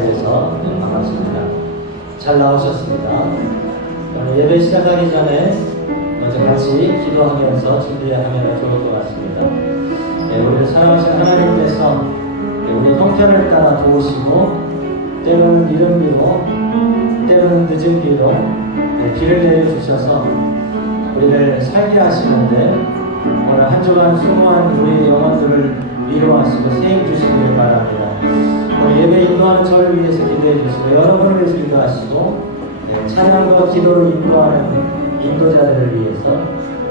그래서 반갑습니다. 잘 나오셨습니다. 오늘 예배 시작하기 전에 먼저 같이 기도하면서 준비하면 좋을 것 같습니다. 우리를 사랑하신 하나님께서 우리 형편을 따라 도우시고 때로는 이른 비로 때로는 늦은 비로 비를 내려주셔서 우리를 살게 하시는데 오늘 한 주간 수고한 우리 영혼들을 위로하시고 세임 주시길 바랍니다. 오늘 예배 인도하는 저를 위해서 기도해 주시고 여러분을 위해서 기도하시고 찬양과 기도로 인도하는 인도자들을 위해서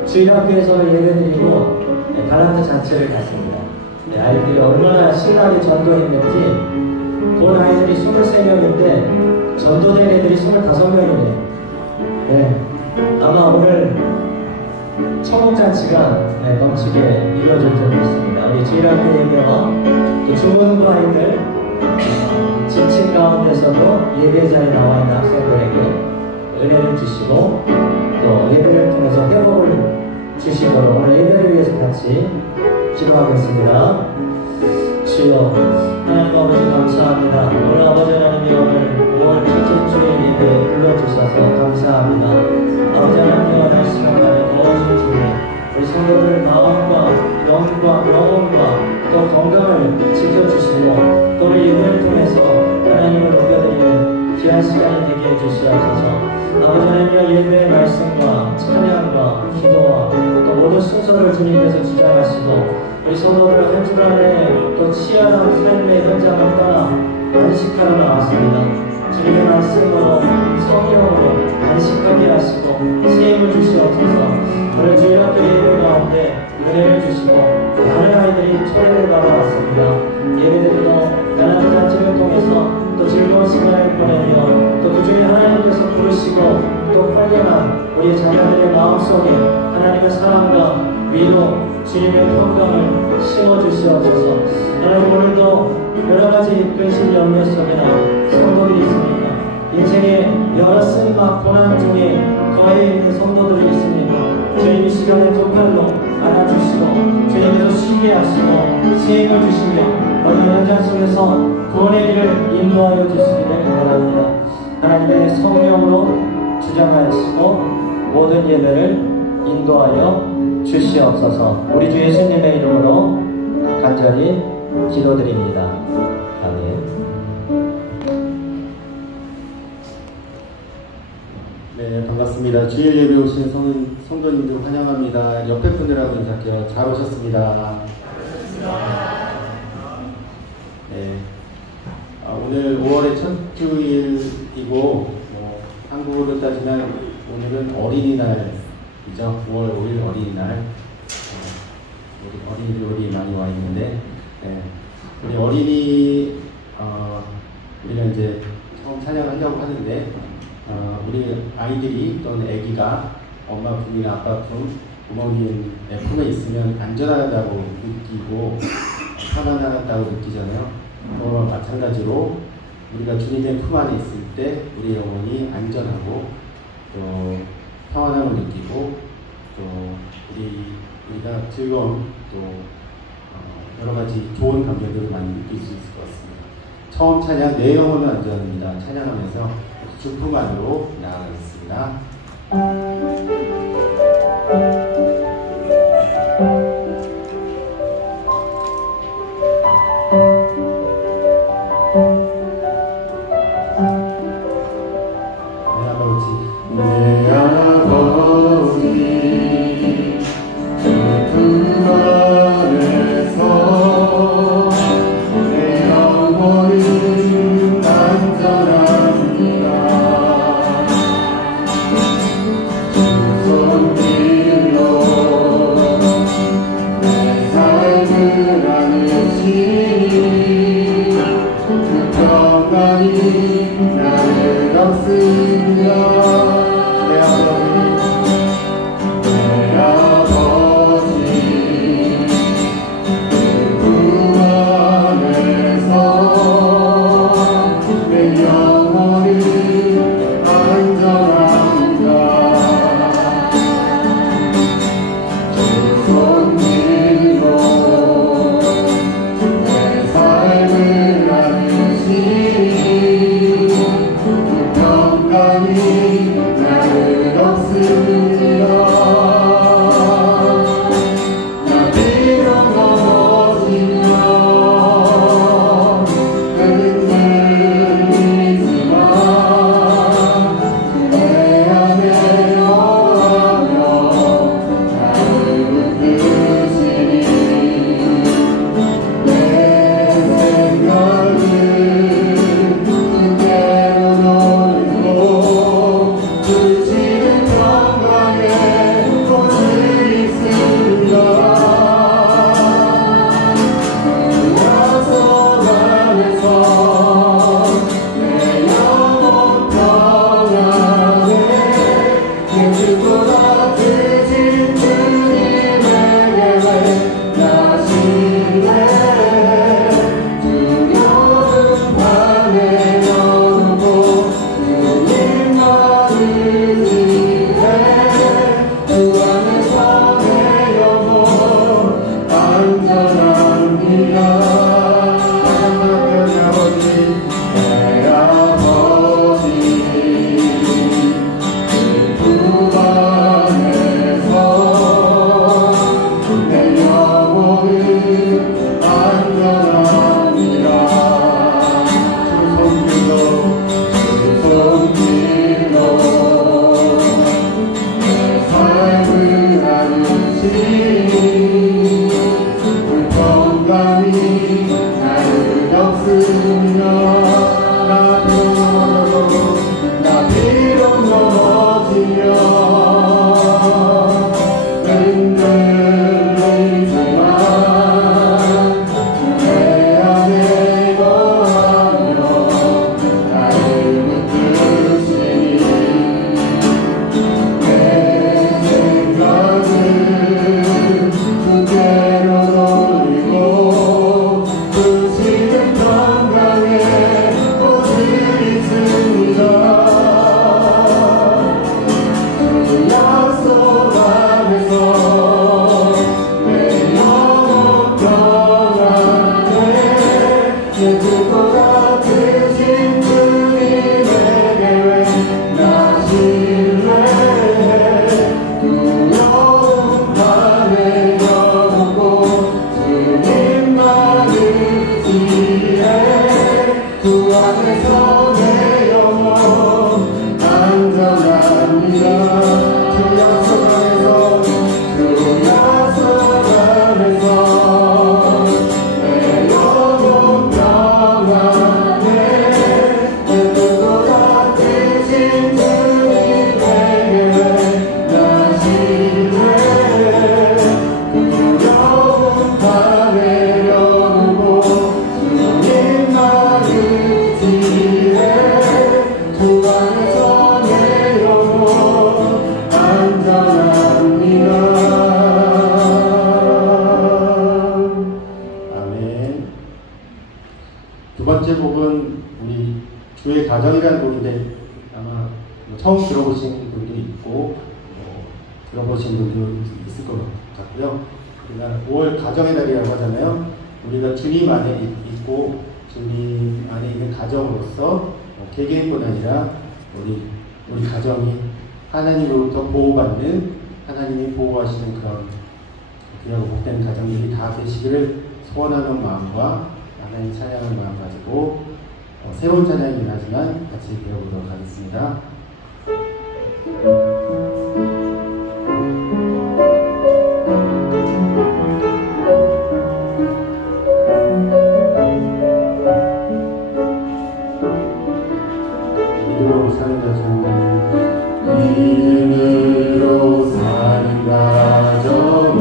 주일학교에서 예배드리고 달란트 잔치를 갔습니다. 아이들이 얼마나 신나게 전도했는지 본 아이들이 23명인데 전도된 애들이 25명이네요. 아마 오늘 청혼잔치가 넘치게 이루어질 줄 믿습니다. 우리 주일학교 예배와 또 중고등부 아이들 지친 가운데서도 예배 자리에 나와 있는 학생들에게 은혜를 주시고 또 예배를 통해서 회복을 주시도록 오늘 예배를 위해서 같이 기도하겠습니다. 주여 하나님 아버지 감사합니다. 오늘 아버지 하나님이 오늘 5월 첫째 주일 예배에 불러주셔서 감사합니다. 아버지 하나님과 날 시간만에 도와준 주에 우리 성도들 마음과 영혼과 또 건강을 지켜주시고 또 우리 예배를 통해서 하나님을 높여드리는 귀한 시간이 되게 해주시옵소서. 아버지 하나님의 예배의 말씀과 찬양과 기도와 또 모든 순서를 주님께서 주장하시고 우리 성도들 한 주간에 또 치열한 삶의 현장을 떠나 안식하러 나왔습니다. 주님의 말씀으로 성령으로 안식하게 하시고 세임을 주시옵소서. 오늘 주일학교 예배 가운데 은혜를 주시고 많은 아이들이 초대를 받아왔습니다. 예배드리고 달란트 잔치를 통해서 또 즐거운 시간을 보내며 또 그중에 하나님께서 부르시고 또 활려난 우리 자녀들의 마음속에 하나님의 사랑과 위로 주님의 평강을 심어주시옵소서. 하나님 오늘도 여러가지 근심 염려 속에나 성도들이 있습니까? 인생의 여러 쓴막 고난 중에 거해 있는 성도들이 있습니다. 주님 이 시간에 두 팔로 안아주시고 주님께서 쉬게 하시고 세임을 주시며 어느 현장 속에서 구원의 길을 인도하여 주시기를 바랍니다. 하나님의 성령으로 주장하시고 모든 예배를 인도하여 주시옵소서. 우리 주 예수님의 이름으로 간절히 기도드립니다. 아멘. 네, 반갑습니다. 주일 예배 오신 성도님들 환영합니다. 옆에 분들하고 인사할게요. 잘 오셨습니다. 네, 오늘 5월의 첫 주일이고 한국으로 따지면 오늘은 어린이날이죠. 5월 5일 어린이날. 우리 어린이들이 많이 와 있는데 우리 어린이 우리가 이제 처음 찬양을 하려고 하는데 우리 아이들이 또는 아기가 엄마 품이나 아빠 품, 부모님의 품에 있으면 안전하다고 느끼고 편안하다고 느끼잖아요. 그와 마찬가지로 우리가 주님의 품 안에 있을 때 우리 영혼이 안전하고 또 평안함을 느끼고 또 우리가 즐거움 또 여러가지 좋은 감정들을 많이 느낄 수 있을 것 같습니다. 처음 찬양 내 영혼은 안전합니다. 찬양하면서 주품 안으로 나아가겠습니다. 내 삶을 나누시 두 번째 곡은 우리 주의 가정이라는 곡인데 아마 처음 들어보신 분들이 있고 들어보신 분도 있을 것 같고요. 우리가 5월 가정의 달이라고 하잖아요. 우리가 주님 안에 있고 주님 안에 있는 가정으로서 개개인뿐 아니라 우리 가정이 하나님으로부터 보호받는, 하나님이 보호하시는 그런 귀하고 복된 가정들이 다 되시기를 소원하는 마음과 하나님 찬양하는 마음 가지고 새로운 찬양이긴 하지만 같이 배워보도록 하겠습니다. 믿음으로 사는 가정은 믿음으로 사는 가정은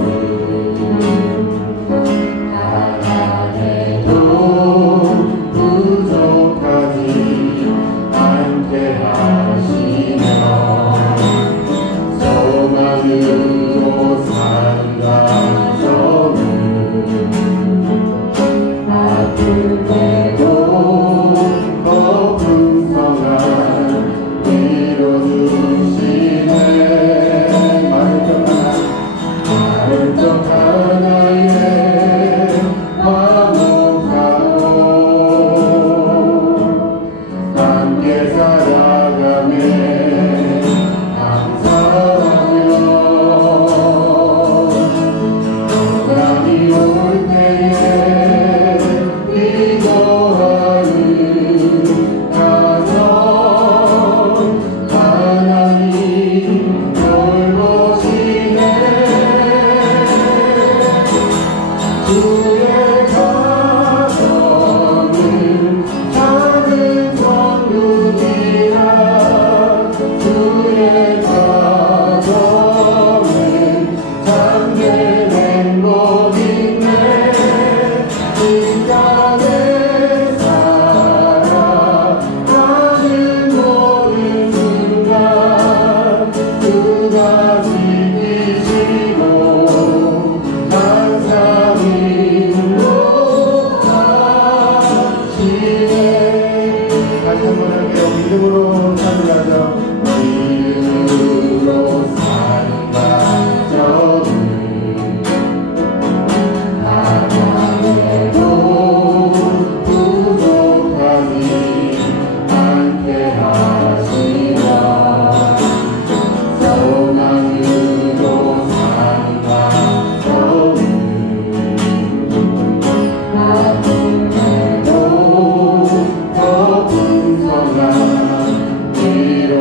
믿음으로 사는 가정, 믿음으로 사는 가정은 하나님도 부족하지 않게 하시며 소망으로 사는 가정은 하나님도 더 풍성한 위로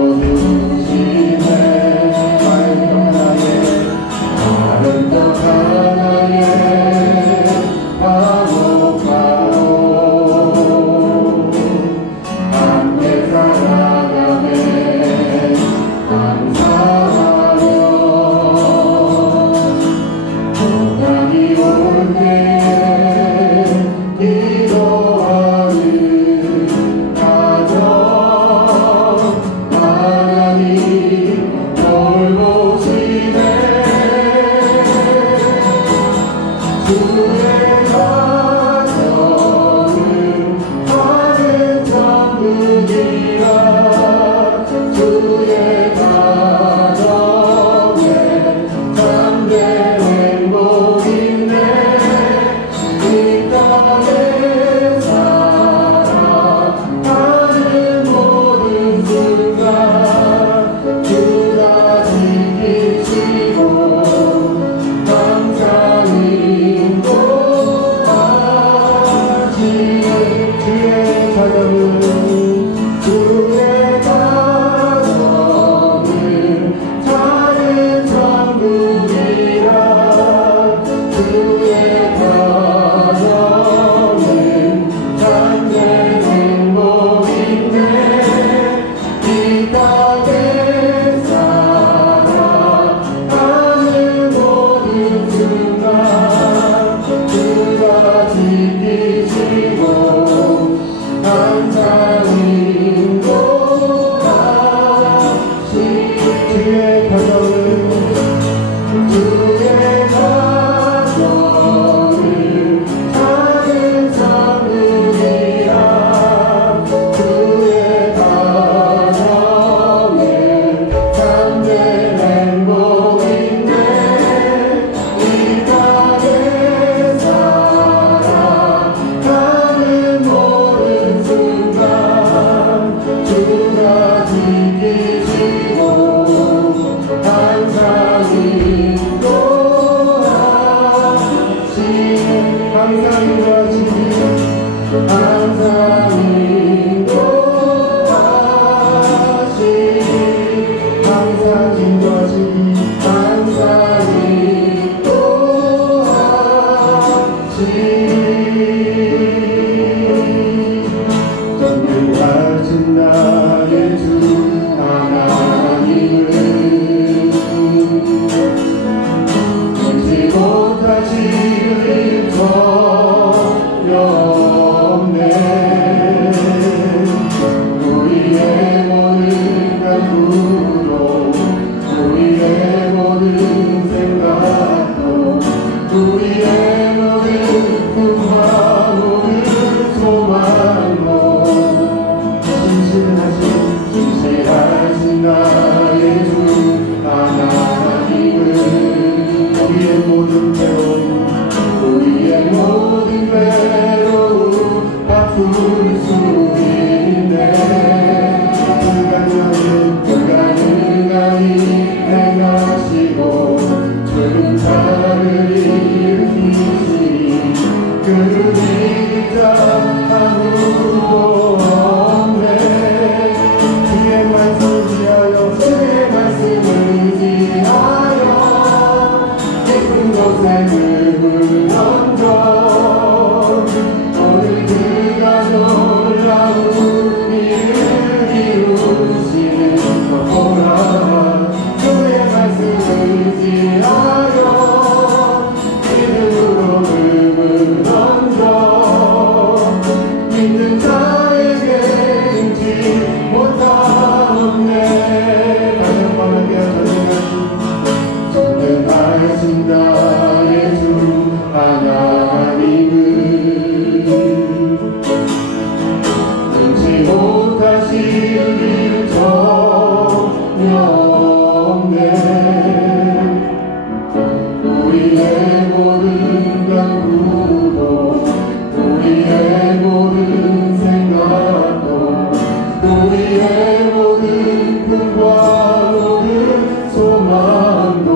우리의 모든 꿈과 모든 소망도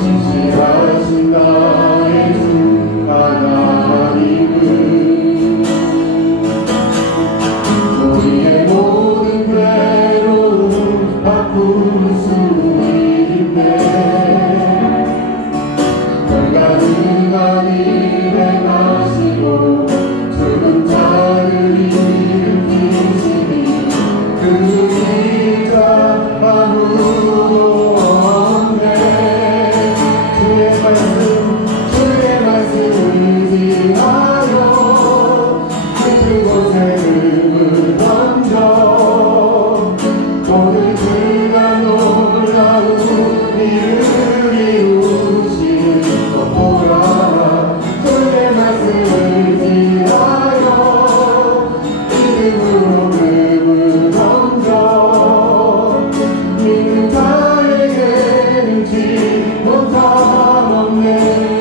진실하신 나의 주 하나님은 우리의 모든 괴로움 바꿀 수 있네. 불가능한 일을 행하시고 죽은 자를 일으키시니 그 이자 아무도 없네. 주의 말씀 의지하여 그곳에 음을 던져 오늘 그가 놀라운 일을 이루시는 것 보라. 주의 말씀 의지하여 믿음으로 금을 던져 믿는 자에게는 지 못함 없네.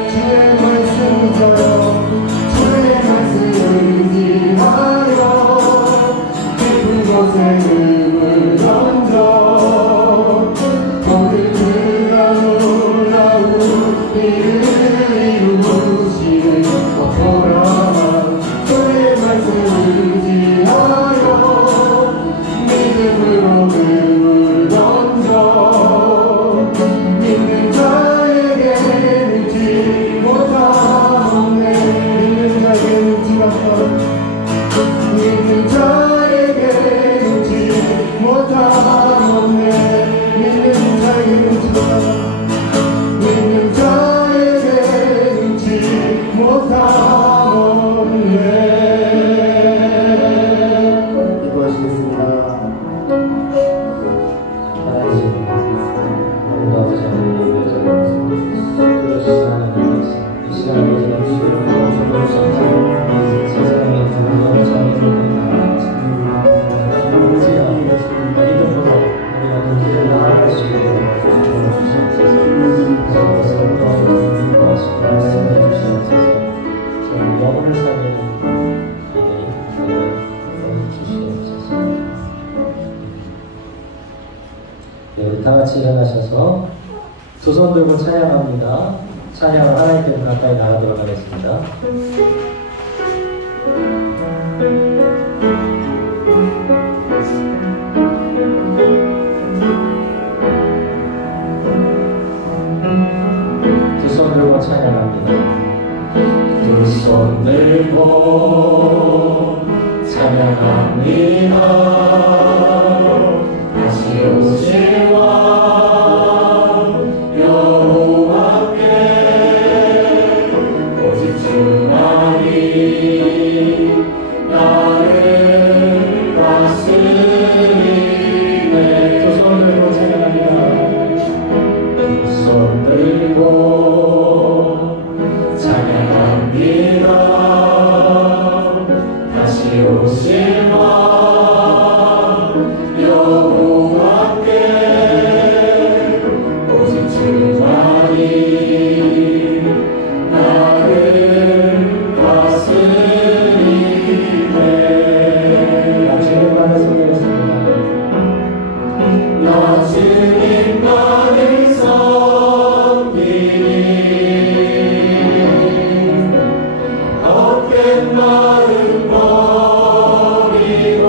주의 말씀 저요 주의 말씀 의지하여 깊은 곳에 금을 던져 오늘 그가 놀라운 일을 이루시는 것 보라. 주의 말씀 의지하여 믿음으로 금을 던져 믿는 자에게는 지 못함 없네. 믿는 자에게는 지가 없어. 믿는 자에게는 지 못함 없네. 믿는 자에게는 지가 없어. 믿는 자에게는 지 못함 없네. 기도하시겠습니다. 하나님, 오늘도 아버지 하나님의 여자를 그러시지 않으면서 이 시간에 제가 주시는 정말 세상의 부모와 자녀들을 의지하며 믿음으로 우리가 그 길을 나아갈 수 있도록 도와주시옵소서. 성도 믿음과 말씀해 주시옵소서. 저는 영혼을 살리는 이들이 주시옵소서. 네, 우리 다 같이 일어나셔서 두 손 들고 찬양합니다. 찬양을 하나님께 가까이 나가도록 하겠습니다. 두 손 들고 찬양합니다. 두 손 들고 찬양합니다. 다시 오실 왕 여호와께 오직 주만이 나를 다스리네. 두 손 들고 찬양합니다. 두 손 들고 찬양합니다. 다시 오실 왕 여호와께 오직 주만이 나를 다스리네. 주님만을 섬기겠습니다. 나 주님만을 섬기니 헛된 마음 버리고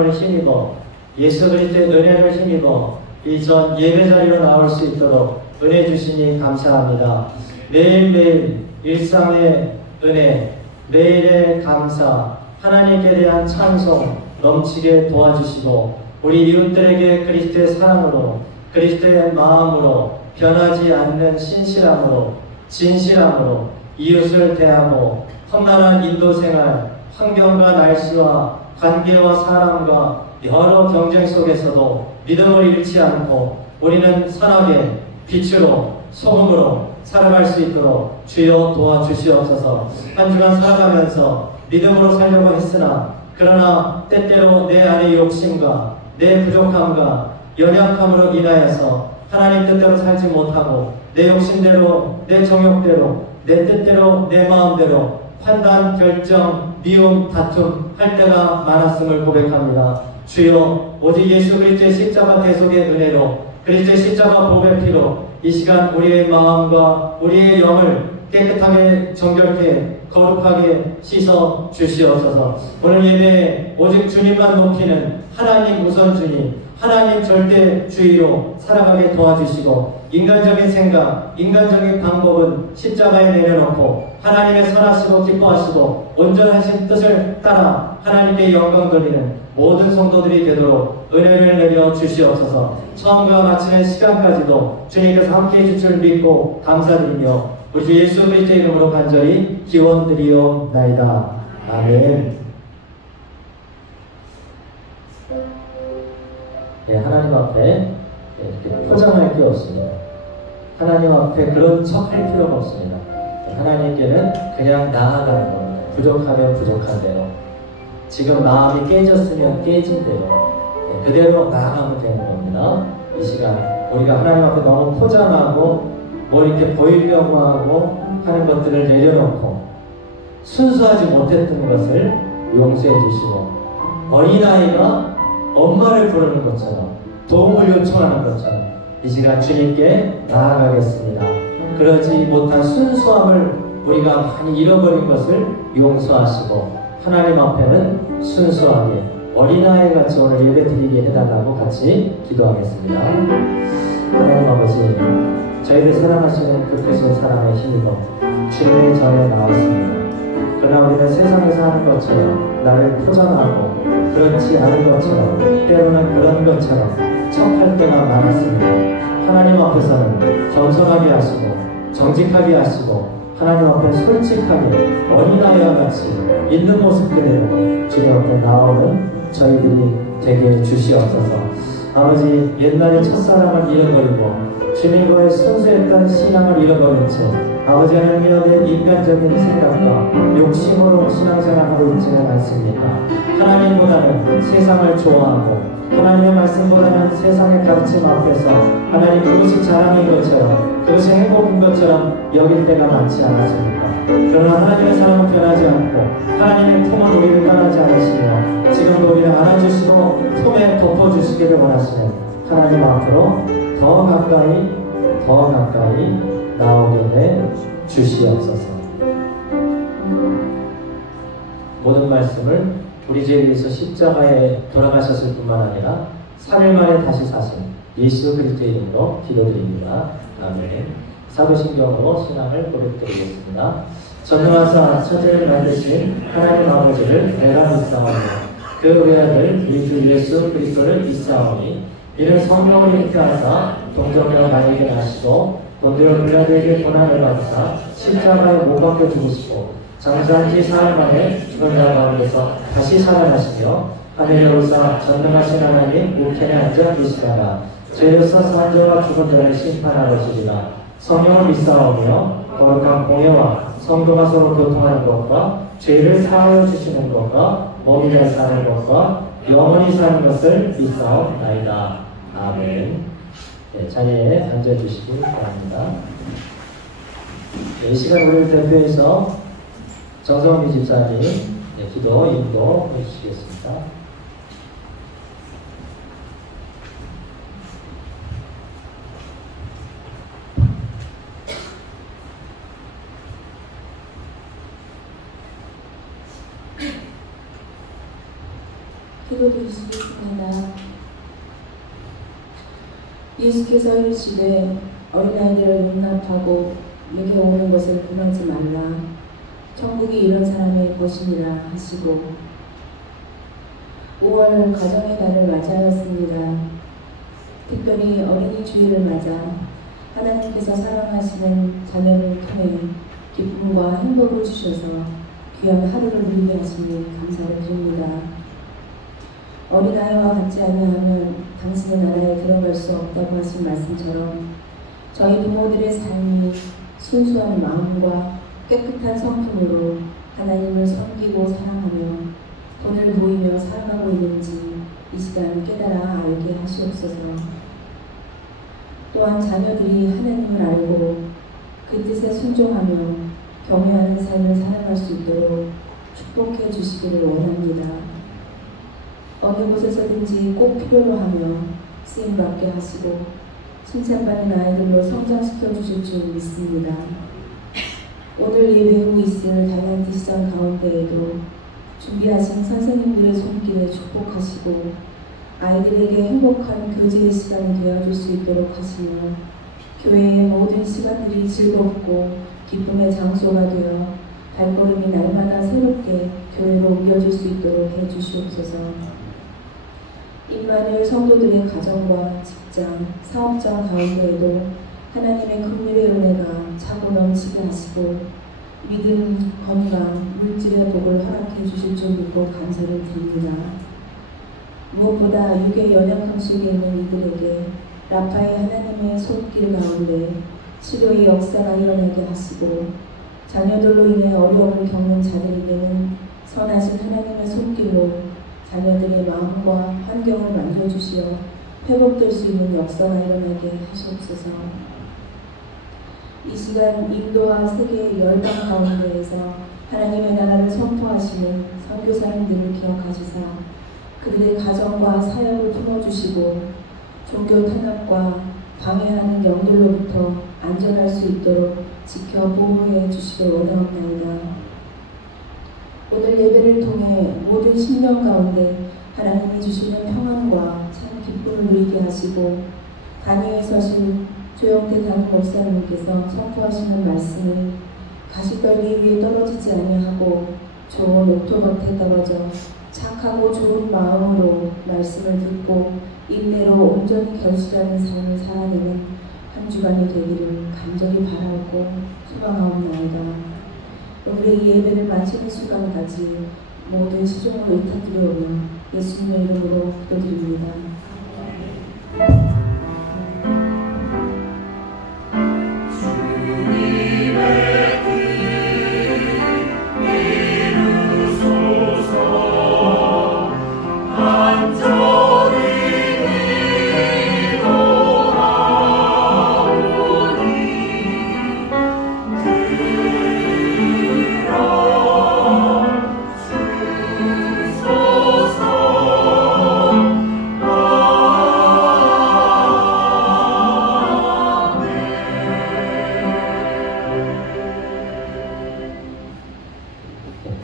사랑을 힘입어 예수 그리스도의 은혜를 힘입어 이 전 예배 자리로 나올 수 있도록 은혜 주시니 감사합니다. 매일매일 일상의 은혜, 매일의 감사, 하나님께 대한 찬송 넘치게 도와주시고 우리 이웃들에게 그리스도의 사랑으로, 그리스도의 마음으로, 변하지 않는 신실함으로, 진실함으로 이웃을 대하고 험난한 인도생활, 환경과 날씨와 관계와 사람과 여러 경쟁 속에서도 믿음을 잃지 않고 우리는 선하게 빛으로 소금으로 살아갈 수 있도록 주여 도와주시옵소서. 한 주간 살아가면서 믿음으로 살려고 했으나 그러나 때때로 내 안의 욕심과 내 부족함과 연약함으로 인하여서 하나님 뜻대로 살지 못하고 내 욕심대로, 내 정욕대로, 내 뜻대로, 내 마음대로 판단, 결정, 미움, 다툼 할 때가 많았음을 고백합니다. 주여 오직 예수 그리스도의 십자가 대속의 은혜로, 그리스도의 십자가 보배 피로 이 시간 우리의 마음과 우리의 영을 깨끗하게 정결케 거룩하게 씻어 주시옵소서. 오늘 예배에 오직 주님만 높이는 하나님 우선주님, 하나님 절대주의로 살아가게 도와주시고 인간적인 생각, 인간적인 방법은 십자가에 내려놓고 하나님의 선하시고 기뻐하시고 온전하신 뜻을 따라 하나님께 영광 돌리는 모든 성도들이 되도록 은혜를 내려 주시옵소서. 처음과 마치는 시간까지도 주님께서 함께해 주실 줄 믿고 감사드리며 우리 주 예수 그리스도의 이름으로 간절히 기원드리옵나이다. 아멘. 네, 하나님 앞에 이렇게 포장할 게 없습니다. 하나님 앞에 그런 척 할 필요가 없습니다. 하나님께는 그냥 나아가는 겁니다. 부족하면 부족한 대로, 지금 마음이 깨졌으면 깨진 대로 그대로 나아가면 되는 겁니다. 이 시간 우리가 하나님 앞에 너무 포장하고 뭐 이렇게 보이려고 하고 하는 것들을 내려놓고 순수하지 못했던 것을 용서해 주시고 어린아이가 엄마를 부르는 것처럼 도움을 요청하는 것처럼 이 시간 주님께 나아가겠습니다. 그러지 못한 순수함을 우리가 많이 잃어버린 것을 용서하시고 하나님 앞에는 순수하게 어린아이 같이 오늘 예배 드리게 해달라고 같이 기도하겠습니다. 하나님 아버지, 저희를 사랑하시는 그 크신 사랑에 힘입어 주님의 전에 나왔습니다. 그러나 우리는 세상에서 하는 것처럼 나를 포장하고 그렇지 않은 것처럼 때로는 그런 것처럼 척할 때가 많았습니다. 하나님 앞에서는 겸손하게 하시고 정직하게 하시고 하나님 앞에 솔직하게 어린아이와 같이 있는 모습 그대로 주님 앞에 나오는 저희들이 되게 주시옵소서. 아버지, 옛날에 첫사랑을 잃어버리고 주님과의 순수했던 신앙을 잃어버린 채 아버지 하나님의 내 인간적인 생각과 욕심으로 신앙생활하고 있지는 않습니까? 하나님보다는 세상을 좋아하고 하나님의 말씀보다는 세상의 가르침 앞에서 하나님 그것이 자랑인 것처럼 그것이 행복인 것처럼 여길 때가 많지 않았습니까? 그러나 하나님의 사랑은 변하지 않고 하나님의 품은 우리를 떠나지 않으시며 지금도 우리를 안아주시고 품에 덮어주시기를 원하시는 하나님 앞으로 더 가까이 나오게 해 주시옵소서. 모든 말씀을 우리 죄를 위해서 십자가에 돌아가셨을 뿐만 아니라 3일 만에 다시 사신 예수 그리스도의 이름으로 기도드립니다. 아멘. 사도신경으로 신앙을 고백드리겠습니다. 전능하사 천지를 만드신 하나님 아버지를 내가 믿사오니 그 외아들 우리 주 예수 그리스도를 믿사오니 이는 성령을 잉태하사 동정녀 마리아에게 나시고 본디오 빌라도에게 고난을 받으사 십자가에 못 박혀 죽으시고 장사한 지 사흘 만에 죽은 자 가운데서 다시 살아나시며 하늘에 오르사 전능하신 하나님 우편에 앉아 계시다가 죄로서 산 자와 죽은 자를 심판하시리라. 성령을 믿사오며 거룩한 공예와 성도가 서로 교통하는 것과 죄를 사하여 주시는 것과 몸이 잘 사는 것과 영원히 사는 것을 믿사옵나이다. 아멘. 네, 자리에 앉아주시기 바랍니다. 네, 이 시간 우리를 대표해서 정성미 집사님 기도 인도 해주시겠습니다. 기도드리시겠습니다. 예수께서 이르시되 어린아이들을 용납하고 내게 오는 것을 금하지 말라. 천국이 이런 사람의 것이니라 하시고 5월 가정의 달을 맞이하였습니다. 특별히 어린이 주일을 맞아 하나님께서 사랑하시는 자녀를 통해 기쁨과 행복을 주셔서 귀한 하루를 누리게 하시니 감사를 드립니다. 어린아이와 같지 아니하면 당신의 나라에 들어갈 수 없다고 하신 말씀처럼 저희 부모들의 삶이 순수한 마음과 깨끗한 성품으로 하나님을 섬기고 사랑하며 돈을 보이며 살아가고 있는지 이 시간 깨달아 알게 하시옵소서. 또한 자녀들이 하나님을 알고 그 뜻에 순종하며 경외하는 삶을 살아갈 수 있도록 축복해 주시기를 원합니다. 어느 곳에서든지 꼭 필요로 하며 쓰임받게 하시고 칭찬받는 아이들로 성장시켜 주실 줄 믿습니다. 오늘 예배 후 있을 다양한 디시전 가운데에도 준비하신 선생님들의 손길에 축복하시고 아이들에게 행복한 교제의 시간이 되어줄 수 있도록 하시며 교회의 모든 시간들이 즐겁고 기쁨의 장소가 되어 발걸음이 날마다 새롭게 교회로 옮겨질 수 있도록 해주시옵소서. 임마누엘 성도들의 가정과 직장, 사업장 가운데에도 하나님의 긍휼의 은혜가 차고 넘치게 하시고 믿음, 건강, 물질의 복을 허락해 주실 줄 믿고 감사를 드립니다. 무엇보다 육의 연약함 속에 있는 이들에게 라파의 하나님의 손길 가운데 치료의 역사가 일어나게 하시고 자녀들로 인해 어려움을 겪는 자들에게는 선하신 하나님의 손길로 자녀들의 마음과 환경을 만들어주시어 회복될 수 있는 역사가 일어나게 하시옵소서. 이 시간 인도와 세계의 열방 가운데에서 하나님의 나라를 선포하시는 선교사님들을 기억하시사 그들의 가정과 사역을 품어주시고 종교 탄압과 방해하는 영들로부터 안전할 수 있도록 지켜 보호해 주시길 원하옵나이다. 오늘 예배를 통해 모든 심령 가운데 하나님이 주시는 평안과 참 기쁨을 누리게 하시고 단위에 서신 조영태 담임 목사님께서 선포하시는 말씀이 가시떨기 위에 떨어지지 아니하고 좋은 옥토밭에 떨어져 착하고 좋은 마음으로 말씀을 듣고 인내로 온전히 결실하는 삶을 살아내는 한 주간이 되기를 간절히 바라고 소망하옵나이다. 오늘의 이 예배를 마치는 순간까지 모든 시종을 의탁드려오며 예수님의 이름으로 기도드립니다.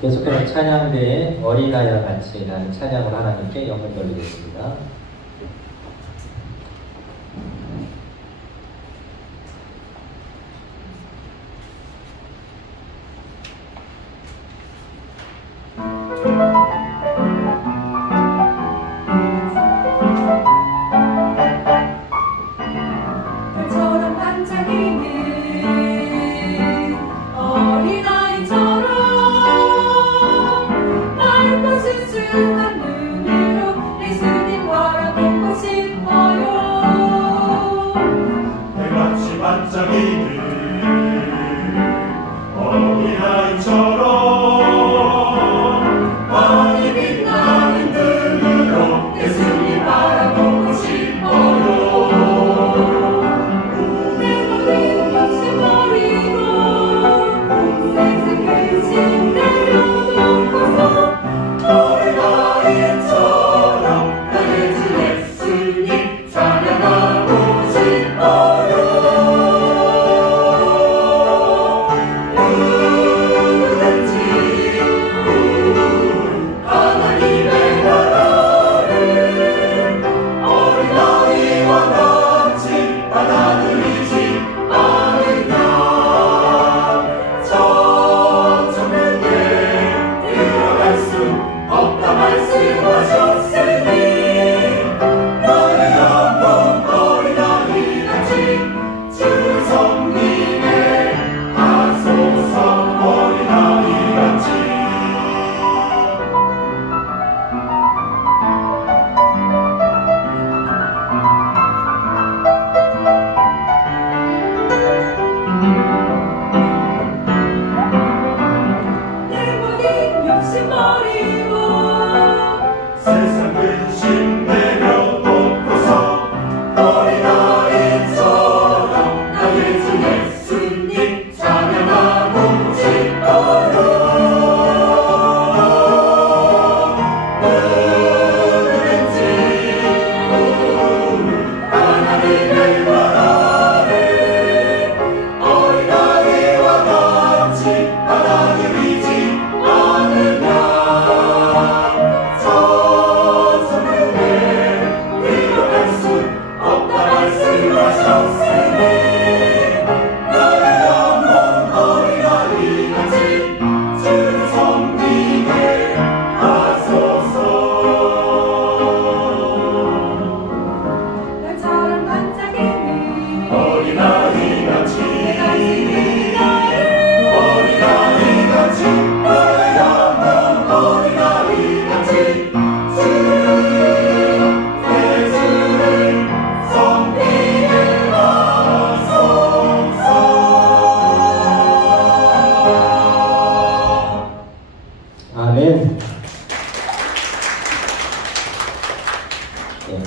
계속해서 찬양대에 어린아이와 같이 라는 찬양을 하나님께 영광 돌리겠습니다. 순간 눈으로 예수님과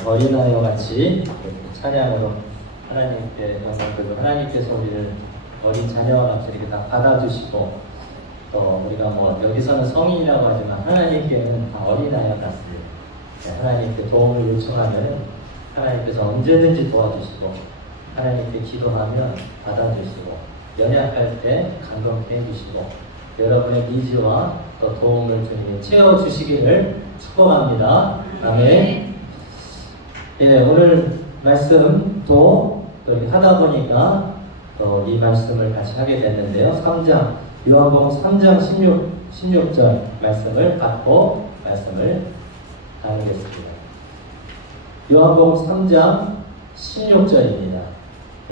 어린아이와 같이 찬양으로 하나님께 영광 드리고 하나님께서 우리를 어린 자녀와 같이 이렇게 다 받아주시고 또 우리가 뭐 여기서는 성인이라고 하지만 하나님께는 다 어린아이와 같습니다. 하나님께 도움을 요청하면 하나님께서 언제든지 도와주시고 하나님께 기도하면 받아주시고 연약할 때 감동케 해주시고 여러분의 니즈와 또 도움을 주님이 채워주시기를 축복합니다. 아멘. 예, 오늘 말씀 또 이렇게 하다 보니까 또 이 말씀을 같이 하게 됐는데요. 3장, 요한복음 3장 16절 말씀을 받고 말씀을 나누겠습니다. 요한복음 3장 16절입니다.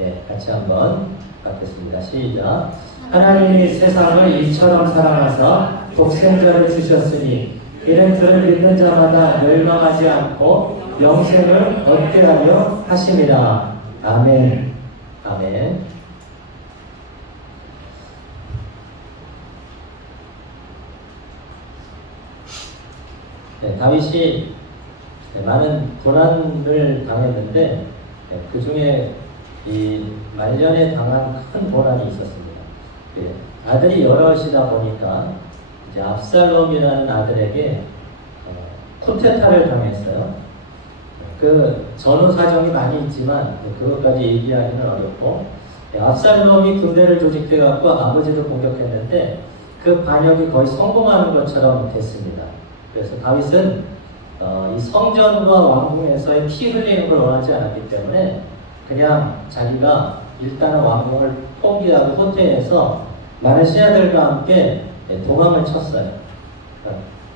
예, 같이 한번 받겠습니다. 시작. 하나님이 세상을 이처럼 사랑하사 독생자를 주셨으니 이는 그를 믿는 자마다 멸망하지 않고 영생을 얻게 하려 하심이라. 아멘. 아멘. 네, 다윗이 많은 고난을 당했는데 그 중에 이 말년에 당한 큰 고난이 있었습니다. 아들이 여럿이다 보니까 이제 압살롬이라는 아들에게 쿠데타를 당했어요. 그 전후 사정이 많이 있지만 그것까지 얘기하기는 어렵고 압살롬이 군대를 조직해 갖고 아버지도 공격했는데 그 반역이 거의 성공하는 것처럼 됐습니다. 그래서 다윗은 이 성전과 왕궁에서의 피 흘리는 걸 원하지 않았기 때문에 그냥 자기가 일단은 왕궁을 포기하고 호텔에서 많은 신하들과 함께 도망을 쳤어요.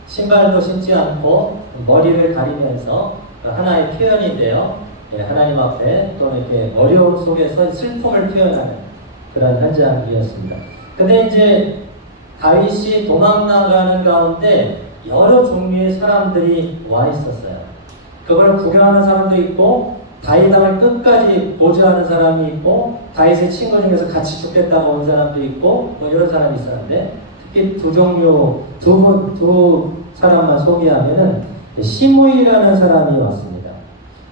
신발도 신지 않고 머리를 가리면서 하나의 표현인데요. 하나님 앞에 또 이렇게 어려움 속에서 슬픔을 표현하는 그런 현장이었습니다. 근데 이제 다윗이 도망 나가는 가운데 여러 종류의 사람들이 와 있었어요. 그걸 구경하는 사람도 있고 다윗왕을 끝까지 보조하는 사람이 있고 다윗의 친구 중에서 같이 죽겠다고 온 사람도 있고 뭐 이런 사람이 있었는데 특히 두 종류 두 사람만 소개하면은 시므이라는 사람이 왔습니다.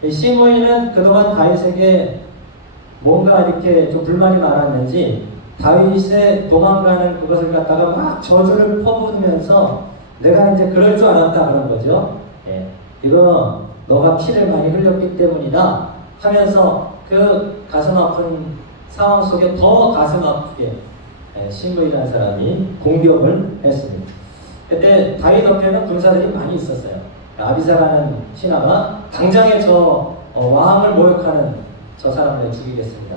시므이는 그동안 다윗에게 뭔가 이렇게 좀 불만이 많았는지 다윗의 도망가는 그것을 갖다가 막 저주를 퍼부으면서 내가 이제 그럴 줄 알았다 그런 거죠. 이거 너가 피를 많이 흘렸기 때문이다 하면서 그 가슴 아픈 상황 속에 더 가슴 아프게 시므이라는 사람이 공격을 했습니다. 그때 다윗 옆에는 군사들이 많이 있었어요. 아비사라는 신하가 당장에 저 왕을 모욕하는 저 사람을 죽이겠습니다.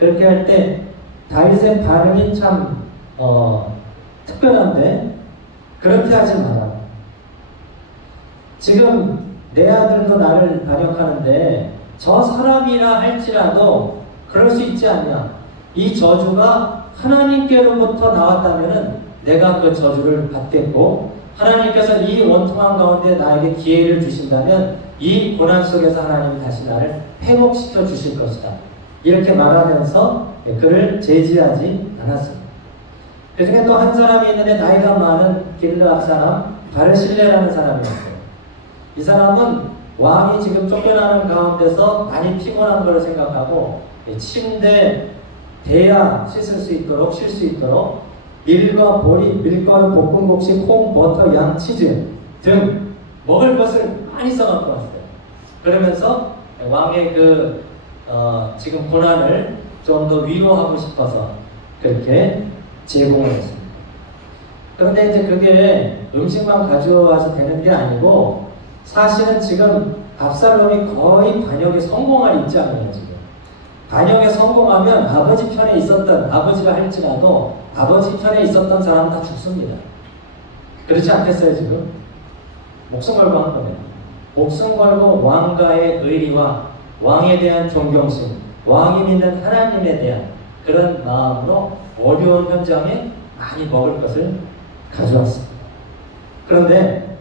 그렇게 할 때 다윗의 반응이 참 특별한데 그렇게 하지 마라. 지금 내 아들도 나를 반역하는데 저 사람이라 할지라도 그럴 수 있지 않냐. 이 저주가 하나님께로부터 나왔다면은 내가 그 저주를 받겠고 하나님께서 이 원통한 가운데 나에게 기회를 주신다면 이 고난 속에서 하나님이 다시 나를 회복시켜 주실 것이다. 이렇게 말하면서 그를 제지하지 않았습니다. 그 중에 또 한 사람이 있는데 나이가 많은 길르앗 사람 바르실레라는 사람이었어요. 이 사람은 왕이 지금 쫓겨나는 가운데서 많이 피곤한 걸 생각하고 침대, 대야 씻을 수 있도록 쉴 수 있도록 밀과 보리, 밀가루, 볶은 곡식, 콩, 버터, 양, 치즈 등 먹을 것을 많이 써갖고 왔어요. 그러면서 왕의 지금 고난을 좀 더 위로하고 싶어서 그렇게 제공을 했습니다. 그런데 이제 그게 음식만 가져와서 되는 게 아니고 사실은 지금 압살롬이 거의 반역에 성공할 입장이에요. 지금 반역에 성공하면 아버지 편에 있었던, 아버지가 할지라도 아버지 편에 있었던 사람은 다 죽습니다. 그렇지 않겠어요, 지금? 목숨 걸고 한 거네요. 목숨 걸고 왕가의 의리와 왕에 대한 존경심, 왕이 믿는 하나님에 대한 그런 마음으로 어려운 현장에 많이 먹을 것을 가져왔습니다. 그런데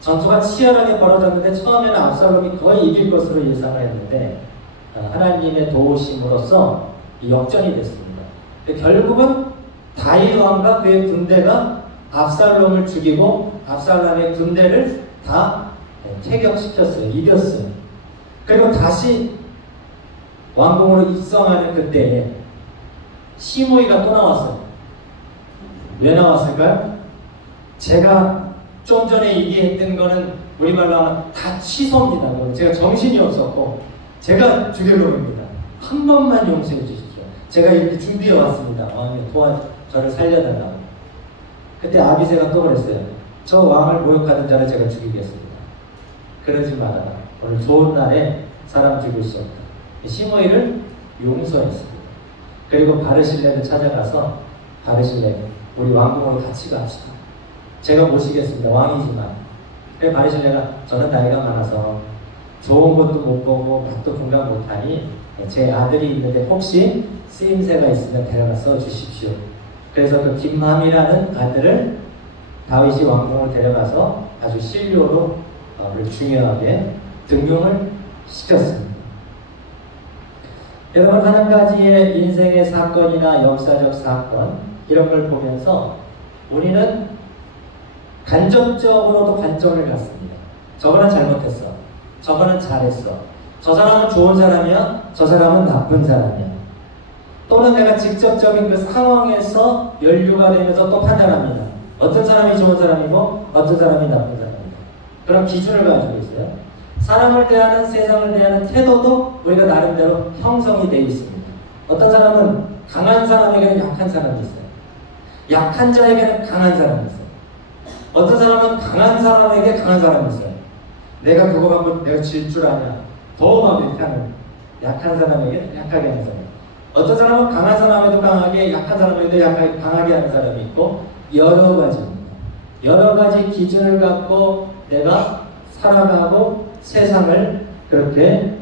전투가 치열하게 벌어졌는데 처음에는 압살롬이 거의 이길 것으로 예상을 했는데 하나님의 도우심으로써 역전이 됐습니다. 결국은 다윗 왕과 그의 군대가 압살롬을 죽이고 압살롬의 군대를 다 퇴격시켰어요. 이겼어요. 그리고 다시 왕궁으로 입성하는 그때에 시므이가 또 나왔어요. 왜 나왔을까요? 제가 좀 전에 얘기했던 거는 우리말로 하면 다 취소입니다. 제가 정신이 없었고 제가 죽여놓습니다. 한 번만 용서해 주십시오. 제가 이렇게 준비해 왔습니다. 왕님 저를 살려달라고. 그때 아비새가 또 그랬어요. 저 왕을 모욕하는 자를 제가 죽이겠습니다. 그러지 말아라. 오늘 좋은 날에 사람 죽일 수 없다. 시므이를 용서했습니다. 그리고 바르실레를 찾아가서 바르실레 우리 왕궁으로 같이 갑시다. 제가 모시겠습니다. 왕이지만. 그래 바르실레가 저는 나이가 많아서 좋은 것도 못 보고 맛도 분간 못하니 제 아들이 있는데 혹시 쓰임새가 있으면 데려가 써주십시오. 그래서 그 김함이라는 아들을 다윗이 왕궁을 데려가서 아주 신료로 중요하게 등용을 시켰습니다. 여러분 한 가지의 인생의 사건이나 역사적 사건 이런 걸 보면서 우리는 간접적으로도 관점을 갖습니다. 저거는 잘못했어. 저거는 잘했어. 저 사람은 좋은 사람이야. 저 사람은 나쁜 사람이야. 또는 내가 직접적인 그 상황에서 연류가 되면서 또 판단합니다. 어떤 사람이 좋은 사람이고 어떤 사람이 나쁜 사람이고 그런 기준을 가지고 있어요. 사람을 대하는 세상을 대하는 태도도 우리가 나름대로 형성이 되어 있습니다. 어떤 사람은 강한 사람에게는 약한 사람이 있어요. 약한 자에게는 강한 사람이 있어요. 어떤 사람은 강한 사람에게 강한 사람이 있어요. 내가 그거 갖고 내가 질 줄 아냐 더 막 이렇게 하는 약한 사람에게 약하게 하는 사람. 어떤 사람은 강한 사람에도 강하게 약한 사람에도 약하게 강하게 하는 사람이 있고 여러 가지입니다. 여러 가지 기준을 갖고 내가 살아가고 세상을 그렇게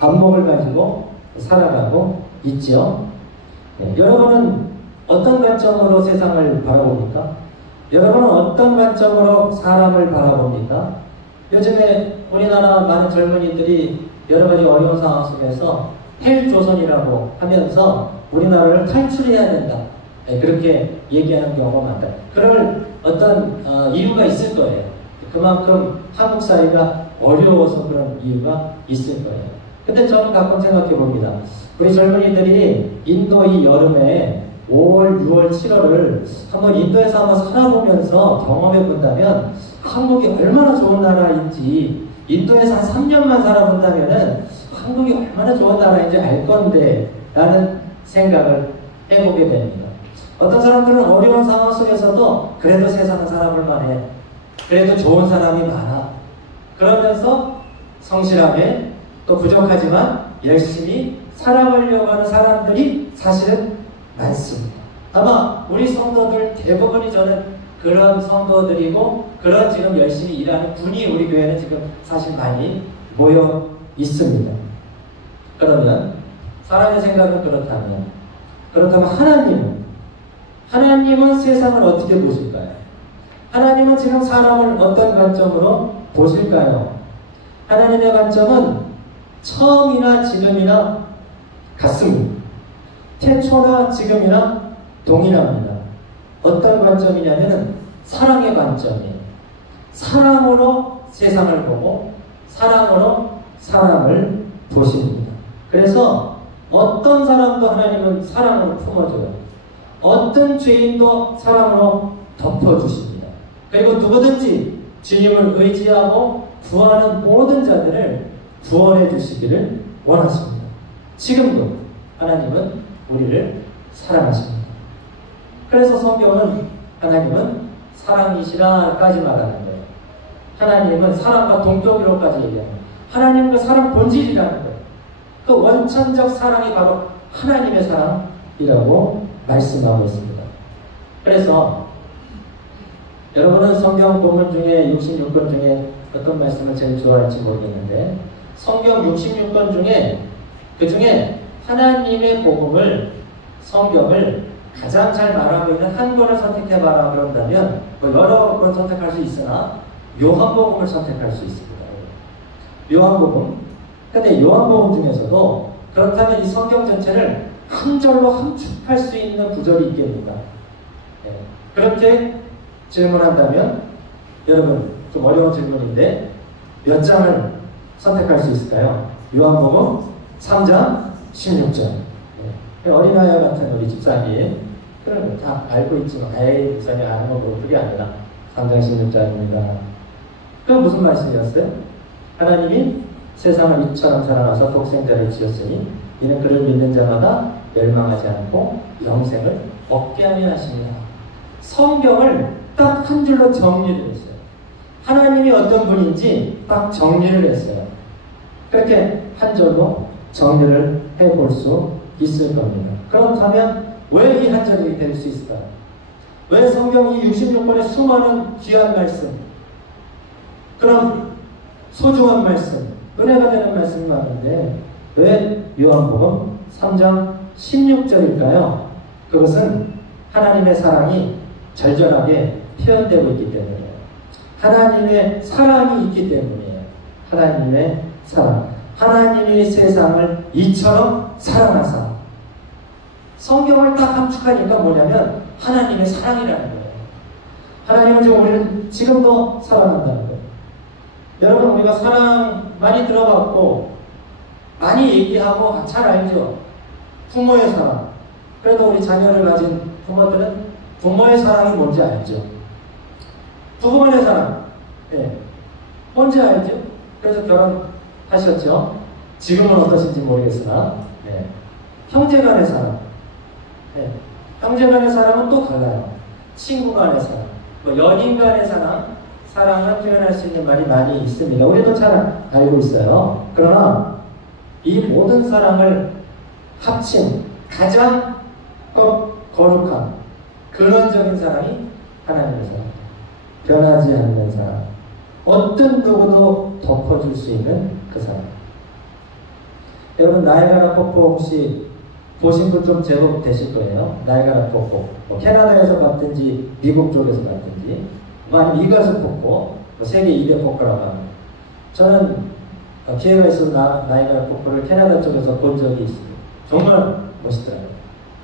안목을 가지고 살아가고 있죠. 네, 여러분은 어떤 관점으로 세상을 바라봅니까? 여러분은 어떤 관점으로 사람을 바라봅니까? 요즘에 우리나라 많은 젊은이들이 여러 가지 어려운 상황 속에서 헬조선이라고 하면서 우리나라를 탈출해야 된다. 네, 그렇게 얘기하는 경우가 많다. 그럴 어떤 이유가 있을 거예요. 그만큼 한국 사회가 어려워서 그런 이유가 있을 거예요. 근데 저는 가끔 생각해 봅니다. 우리 젊은이들이 인도 이 여름에 5월, 6월, 7월을 한번 인도에서 한번 살아보면서 경험해 본다면 한국이 얼마나 좋은 나라인지 인도에서 한 3년만 살아본다면은 한국이 얼마나 좋은 나라인지 알 건데 라는 생각을 해보게 됩니다. 어떤 사람들은 어려운 상황 속에서도 그래도 세상은 살아볼 만해. 그래도 좋은 사람이 많아. 그러면서 성실하게 또 부족하지만 열심히 살아가려고 하는 사람들이 사실은 많습니다. 아마 우리 성도들 대부분이 저는 그런 성도들이고 그런 지금 열심히 일하는 분이 우리 교회는 지금 사실 많이 모여 있습니다. 그러면 사람의 생각은 그렇다면 하나님은 세상을 어떻게 보실까요? 하나님은 지금 사람을 어떤 관점으로 보실까요? 하나님의 관점은 처음이나 지금이나 같습니다. 태초나 지금이나 동일합니다. 어떤 관점이냐면 사랑의 관점이에요. 사랑으로 세상을 보고 사랑으로 사람을 보십니다. 그래서 어떤 사람도 하나님은 사랑으로 품어줘요. 어떤 죄인도 사랑으로 덮어주십니다. 그리고 누구든지 주님을 의지하고 구하는 모든 자들을 구원해 주시기를 원하십니다. 지금도 하나님은 우리를 사랑하십니다. 그래서 성경은 하나님은 사랑이시라까지 말하는 거예요. 하나님은 사랑과 동격이로까지 얘기합니다. 하나님은 그 사랑 본질이라는 거예요. 그 원천적 사랑이 바로 하나님의 사랑이라고 말씀하고 있습니다. 그래서 여러분은 성경 본문 중에 66권 중에 어떤 말씀을 제일 좋아할지 모르겠는데, 성경 66권 중에 그 중에 하나님의 복음을, 성경을 가장 잘 말하고 있는 한 권을 선택해봐라 그런다면 뭐 여러 권 선택할 수 있으나 요한복음을 선택할 수 있습니다. 요한복음. 근데 요한복음 중에서도 그렇다면 이 성경 전체를 한 절로 함축할 수 있는 구절이 있겠는가? 네. 그렇게 질문한다면 여러분 좀 어려운 질문인데 몇 장을 선택할 수 있을까요? 요한복음 3장 16절. 네. 어린아이 같은 우리 집사님 그런 거 다 알고 있지만 에이 목사님 아는 거 뭐 그게 아니라 3장 16절입니다. 그건 무슨 말씀이었어요? 하나님이 세상을 이처럼 사랑하사 독생자를 지었으니 이는 그를 믿는 자마다 멸망하지 않고 영생을 얻게 하려 하십니다. 성경을 딱 한 줄로 정리를 했어요. 하나님이 어떤 분인지 딱 정리를 했어요. 그렇게 한 줄로 정리를 해볼 수 있을 겁니다. 그렇다면 왜 이 한 절이 될 수 있을까요? 왜 성경이 66권의 수많은 귀한 말씀, 그런 소중한 말씀, 은혜가 되는 말씀이 많은데 왜 요한복음 3장 16절일까요? 그것은 하나님의 사랑이 절절하게 표현되고 있기 때문이에요. 하나님의 사랑이 있기 때문이에요. 하나님의 사랑. 하나님이 세상을 이처럼 사랑하사. 성경을 딱 함축하니까 뭐냐면 하나님의 사랑이라는 거예요. 하나님은 지금 우리를 지금도 사랑한다는 거예요. 여러분 우리가 사랑 많이 들어봤고 많이 얘기하고 잘 알죠. 부모의 사랑. 그래도 우리 자녀를 가진 부모들은 부모의 사랑이 뭔지 알죠. 부부간의 사랑. 네. 뭔지 알죠. 그래서 결혼하셨죠. 지금은 어떠신지 모르겠으나 네. 형제간의 사랑. 네. 형제간의 사랑은 또 달라요. 친구간의 사랑, 뭐 연인간의 사랑, 사랑을 표현할 수 있는 말이 많이 있습니다. 우리도 잘 알고 있어요. 그러나 이 모든 사랑을 합친 가장 거룩한 근원적인 사랑이 하나님의 사랑. 변하지 않는 사랑. 어떤 누구도 덮어줄 수 있는 그 사랑. 여러분 나이아가라 폭포 혹시 보신 분 좀 제법 되실 거예요. 나이아가라 폭포. 뭐 캐나다에서 봤든지 미국 쪽에서 봤든지 아니면 이가수 폭포, 뭐 세계 2대 폭포라고 합니다. 저는 기회가 있어서 나이아가라 폭포를 캐나다 쪽에서 본 적이 있습니다. 정말 멋있더라고요.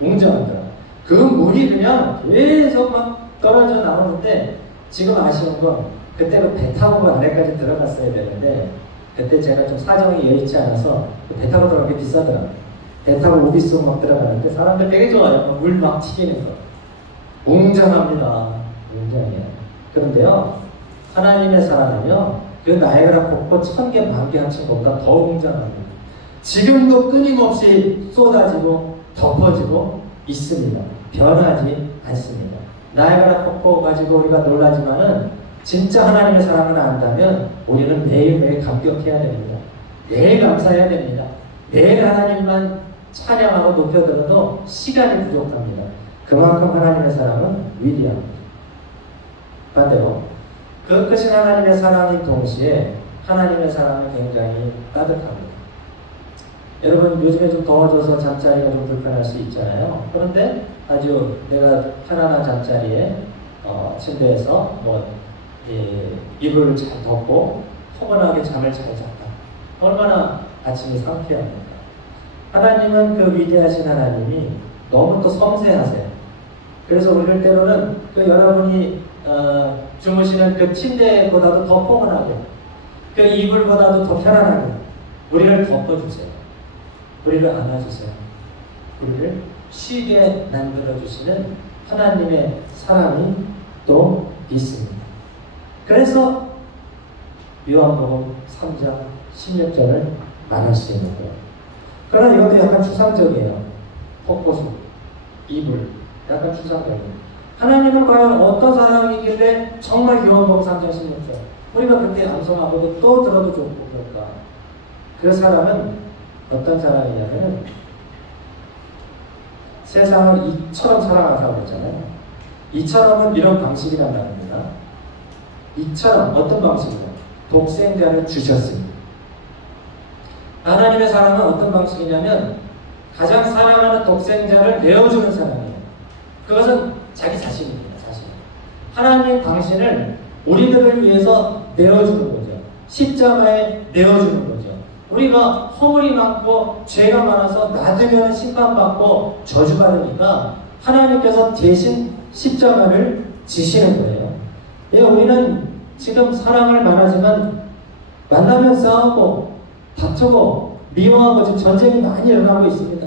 웅장하더라고요. 그 물이 그냥 계속 막 떨어져 나오는데 지금 아쉬운 건 그때 그 배 타고 안에까지 들어갔어야 되는데 그때 제가 좀 사정이 여의치 않아서 그 배 타고 들어가는 게 비싸더라고요. 배 타고 오비스 막 들어가는데 사람들 되게 좋아요. 물 막 튀기는 거. 웅장합니다. 웅장해요. 그런데요, 하나님의 사랑은요, 그 나이아가라 폭포 1000개, 10,000개 합친 것보다 더 웅장합니다. 지금도 끊임없이 쏟아지고 덮어지고 있습니다. 변하지 않습니다. 나이아가라 폭포 가지고 우리가 놀라지만은 진짜 하나님의 사랑을 안다면 우리는 매일매일 감격해야 됩니다. 매일 감사해야 됩니다. 매일 하나님만 찬양하고 높여들어도 시간이 부족합니다. 그만큼 하나님의 사랑은 위대합니다. 반대로 그 크신 하나님의 사랑인 동시에 하나님의 사랑은 굉장히 따뜻합니다. 여러분 요즘에 좀 더워져서 잠자리가 좀 불편할 수 있잖아요. 그런데 아주 내가 편안한 잠자리에 침대에서 이불을 잘 덮고 포근하게 잠을 잘 잤다. 얼마나 아침이 상쾌합니까? 하나님은 그 위대하신 하나님이 너무 또 섬세하세요. 그래서 우리를 때로는 그 여러분이 주무시는 그 침대보다도 더 포근하게, 그 이불보다도 더 편안하게 우리를 덮어주세요. 우리를 안아주세요. 우리를 쉬게 만들어주시는 하나님의 사랑이 또 있습니다. 그래서 요한복음 3장 16절을 말할 수 있는 거예요. 그러나 이것도 약간 추상적이에요. 폭포수, 이불, 약간 추상적이에요. 하나님은 과연 어떤 사랑이길래 정말 요한복음 3장 16절 우리가 그렇게 암송하고도 또 들어도 좋고 그럴까? 그 사랑은 어떤 사람이냐면 세상을 이처럼 사랑하라고 그랬잖아요. 이처럼은 이런 방식이란 말입니다. 이처럼 어떤 방식이냐? 독생자를 주셨습니다. 하나님의 사랑은 어떤 방식이냐면 가장 사랑하는 독생자를 내어주는 사랑이에요. 그것은 자기 자신입니다. 자신. 하나님의 당신을 우리들을 위해서 내어주는 거죠. 십자가에 내어주는 거죠. 우리가 허물이 많고 죄가 많아서 놔두면 심판받고 저주받으니까 하나님께서 대신 십자가를 지시는 거예요. 예, 우리는 지금 사랑을 말하지만 만나면 싸우고 다투고 미워하고 지금 전쟁이 많이 일어나고 있습니다.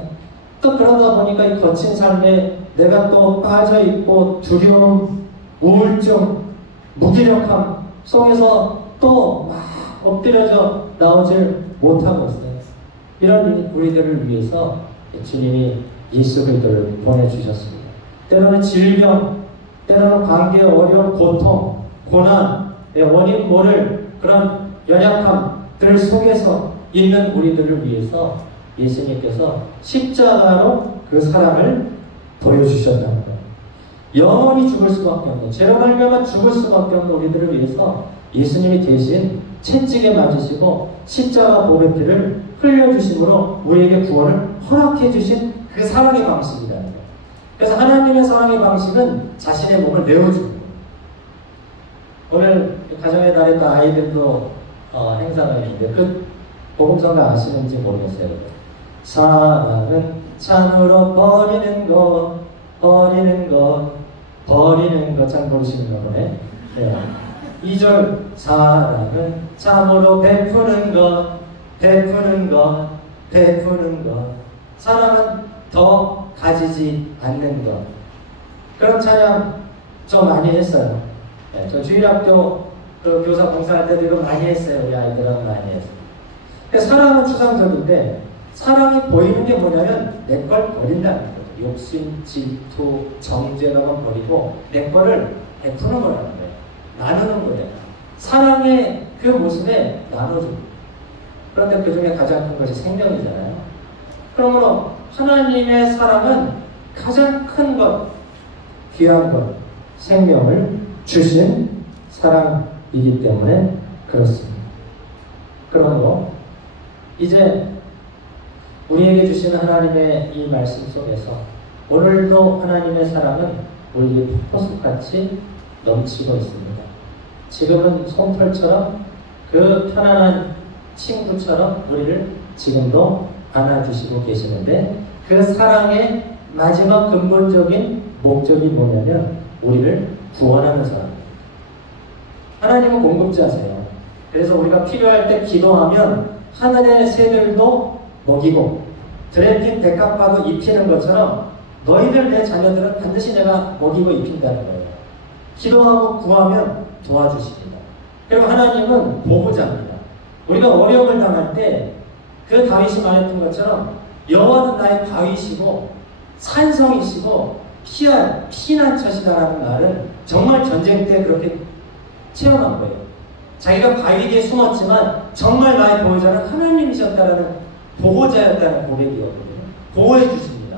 또 그러다 보니까 이 거친 삶에 내가 또 빠져있고 두려움, 우울증, 무기력함 속에서 또 막 엎드려져 나오질 못하고 있어요. 이런 우리들을 위해서 주님이 예수 그리스도를 보내주셨습니다. 때로는 질병, 때로는 관계의 어려운 고통, 고난의 원인 모를 그런 연약함들 속에서 있는 우리들을 위해서 예수님께서 십자가로 그 사랑을 보여주셨다는 거예요. 영원히 죽을 수밖에 없는, 죄로 말미암아 죽을 수밖에 없는 우리들을 위해서 예수님이 대신 채찍에 맞으시고 십자가 보배 피를 흘려주심으로 우리에게 구원을 허락해 주신 그 사랑의 방식이라는 거예요. 그래서 하나님의 사랑의 방식은 자신의 몸을 내어주는 거예요. 오늘 가정의 날에 또 아이들도 행사가 있는데 그 복음성가 아시는지 모르겠어요. 사랑은 참으로 버리는 것, 버리는 것, 버리는 것. 잘 모르시는가 보네. 네. 2절 사랑은 참으로 베푸는 것, 베푸는 것, 베푸는 것. 사랑은 더 가지지 않는 것. 그런 찬양 저 많이 했어요. 네, 저 주일학교 그 교사 봉사할 때도 이거 많이 했어요. 우리 아이들은 많이 했어요. 사랑은 추상적인데 사랑이 보이는 게 뭐냐면 내 걸 버린다는 거예요. 욕심, 질투, 정죄감은 버리고 내 거를 베푸는 거라는 거예요. 나누는 거예요. 사랑의 그 모습에 나눠줍니다. 그런데 그 중에 가장 큰 것이 생명이잖아요. 그러므로 하나님의 사랑은 가장 큰 것, 귀한 것, 생명을 주신 사랑이기 때문에 그렇습니다. 그러므로 이제 우리에게 주시는 하나님의 이 말씀 속에서 오늘도 하나님의 사랑은 우리에게 폭포수같이 넘치고 있습니다. 지금은 솜털처럼 그 편안한 친구처럼 우리를 지금도 안아주시고 계시는데 그 사랑의 마지막 근본적인 목적이 뭐냐면 우리를 구원하는 사랑입니다. 하나님은 공급자세요. 그래서 우리가 필요할 때 기도하면 하늘의 새들도 먹이고 드레핀 백합과도 입히는 것처럼 너희들 내 자녀들은 반드시 내가 먹이고 입힌다는 거예요. 기도하고 구하면 도와주십니다. 그리고 하나님은 보호자입니다. 우리가 어려움을 당할 때 그 다윗이 말했던 것처럼 여호와는 나의 바위시고 산성이시고 피난처시다라는 말은 정말 전쟁 때 그렇게 체험한 거예요. 자기가 바위 뒤에 숨었지만 정말 나의 보호자는 하나님이셨다라는 보호자였다는 고백이거든요. 보호해 주십니다.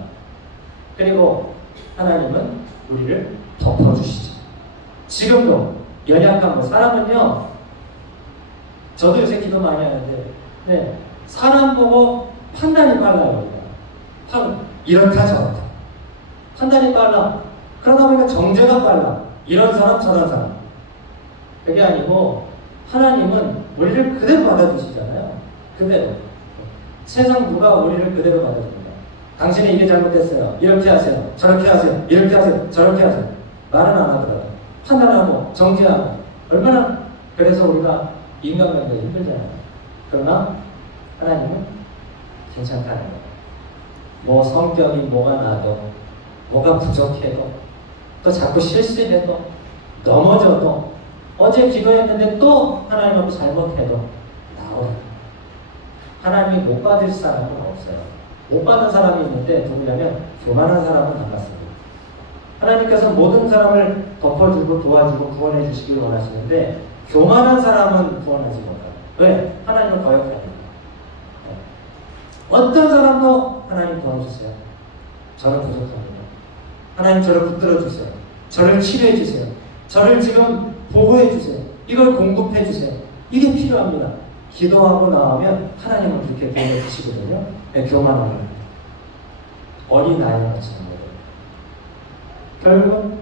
그리고 하나님은 우리를 덮어주시죠. 지금도 연약한 거, 사람은요, 저도 요새 기도 많이 하는데, 네, 사람 보고 판단이 빨라요. 이렇다 저렇다. 판단이 빨라. 그러다 보니까 정죄가 빨라. 이런 사람 저런 사람. 그게 아니고 하나님은 우리를 그대로 받아주시잖아요. 그대로. 세상 누가 우리를 그대로 받아줍니다. 당신이 이게 잘못됐어요. 이렇게 하세요. 저렇게 하세요. 이렇게 하세요. 저렇게 하세요. 말은 안 하더라고요. 판단하고 정죄하고. 얼마나 그래서 우리가 인간관계가 힘들잖아요. 그러나 하나님은 괜찮다는 거예요. 뭐 성격이 뭐가 나도 뭐가 부족해도 또 자꾸 실수해도 넘어져도 어제 기도했는데 또 하나님 앞에 잘못해도 나오라. 하나님이 못 받을 사람은 없어요. 못 받는 사람이 있는데 누구냐면 교만한 사람은 안 받습니다. 하나님께서 모든 사람을 덮어주고 도와주고 구원해 주시길 원하시는데 교만한 사람은 구원하지 못해요. 왜? 하나님은 거역합니다. 어떤 사람도 하나님 도와주세요. 저는 부족합니다. 하나님 저를 붙들어 주세요. 저를 치료해 주세요. 저를 지금 보호해 주세요. 이걸 공급해 주세요. 이게 필요합니다. 기도하고 나오면 하나님은 그렇게 도움을 주시거든요. 교만하면 어린아이 같이 합니다. 결국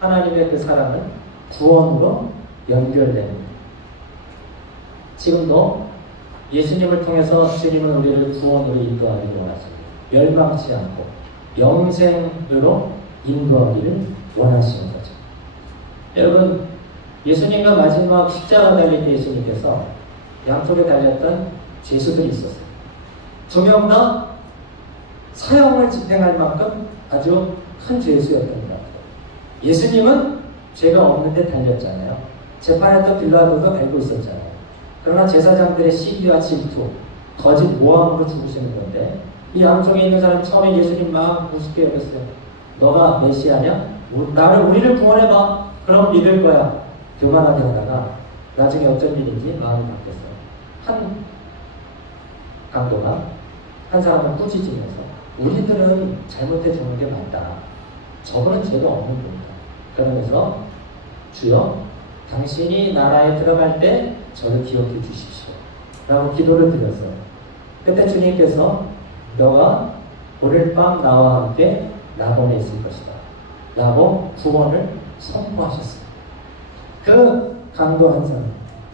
하나님의 그 사랑은 구원으로 연결됩니다. 지금도 예수님을 통해서 주님은 우리를 구원으로 인도하기를 원하십니다. 멸망치 않고 영생으로 인도하기를 원하시는 거죠. 여러분, 예수님과 마지막 십자가 달릴 때 예수님께서 양쪽에 달렸던 죄수들이 있었어요. 두 명 다 사형을 집행할 만큼 아주 큰 죄수였던 것 같아요. 예수님은 죄가 없는데 달렸잖아요. 재판했던 빌라도도 알고 있었잖아요. 그러나 제사장들의 시기와 질투, 거짓 모함으로 죽으시는 건데 이 양쪽에 있는 사람이 처음에 예수님 막 우습게 여겼어요. 너가 메시아냐? 우리를 구원해봐. 그럼 믿을 거야. 교만하게 하다가 나중에 어쩐 일인지 마음이 바뀌었어요. 한 강도가 한 사람을 꾸짖으면서 우리들은 잘못해 주는 게 맞다. 저분은 죄가 없는 분이다. 그러면서 주여 당신이 나라에 들어갈 때 저를 기억해 주십시오. 라고 기도를 드렸어요. 그때 주님께서 너가 오늘 밤 나와 함께 낙원에 있을 것이다. 라고 구원을 선포하셨어요. 그 강도 한 사람.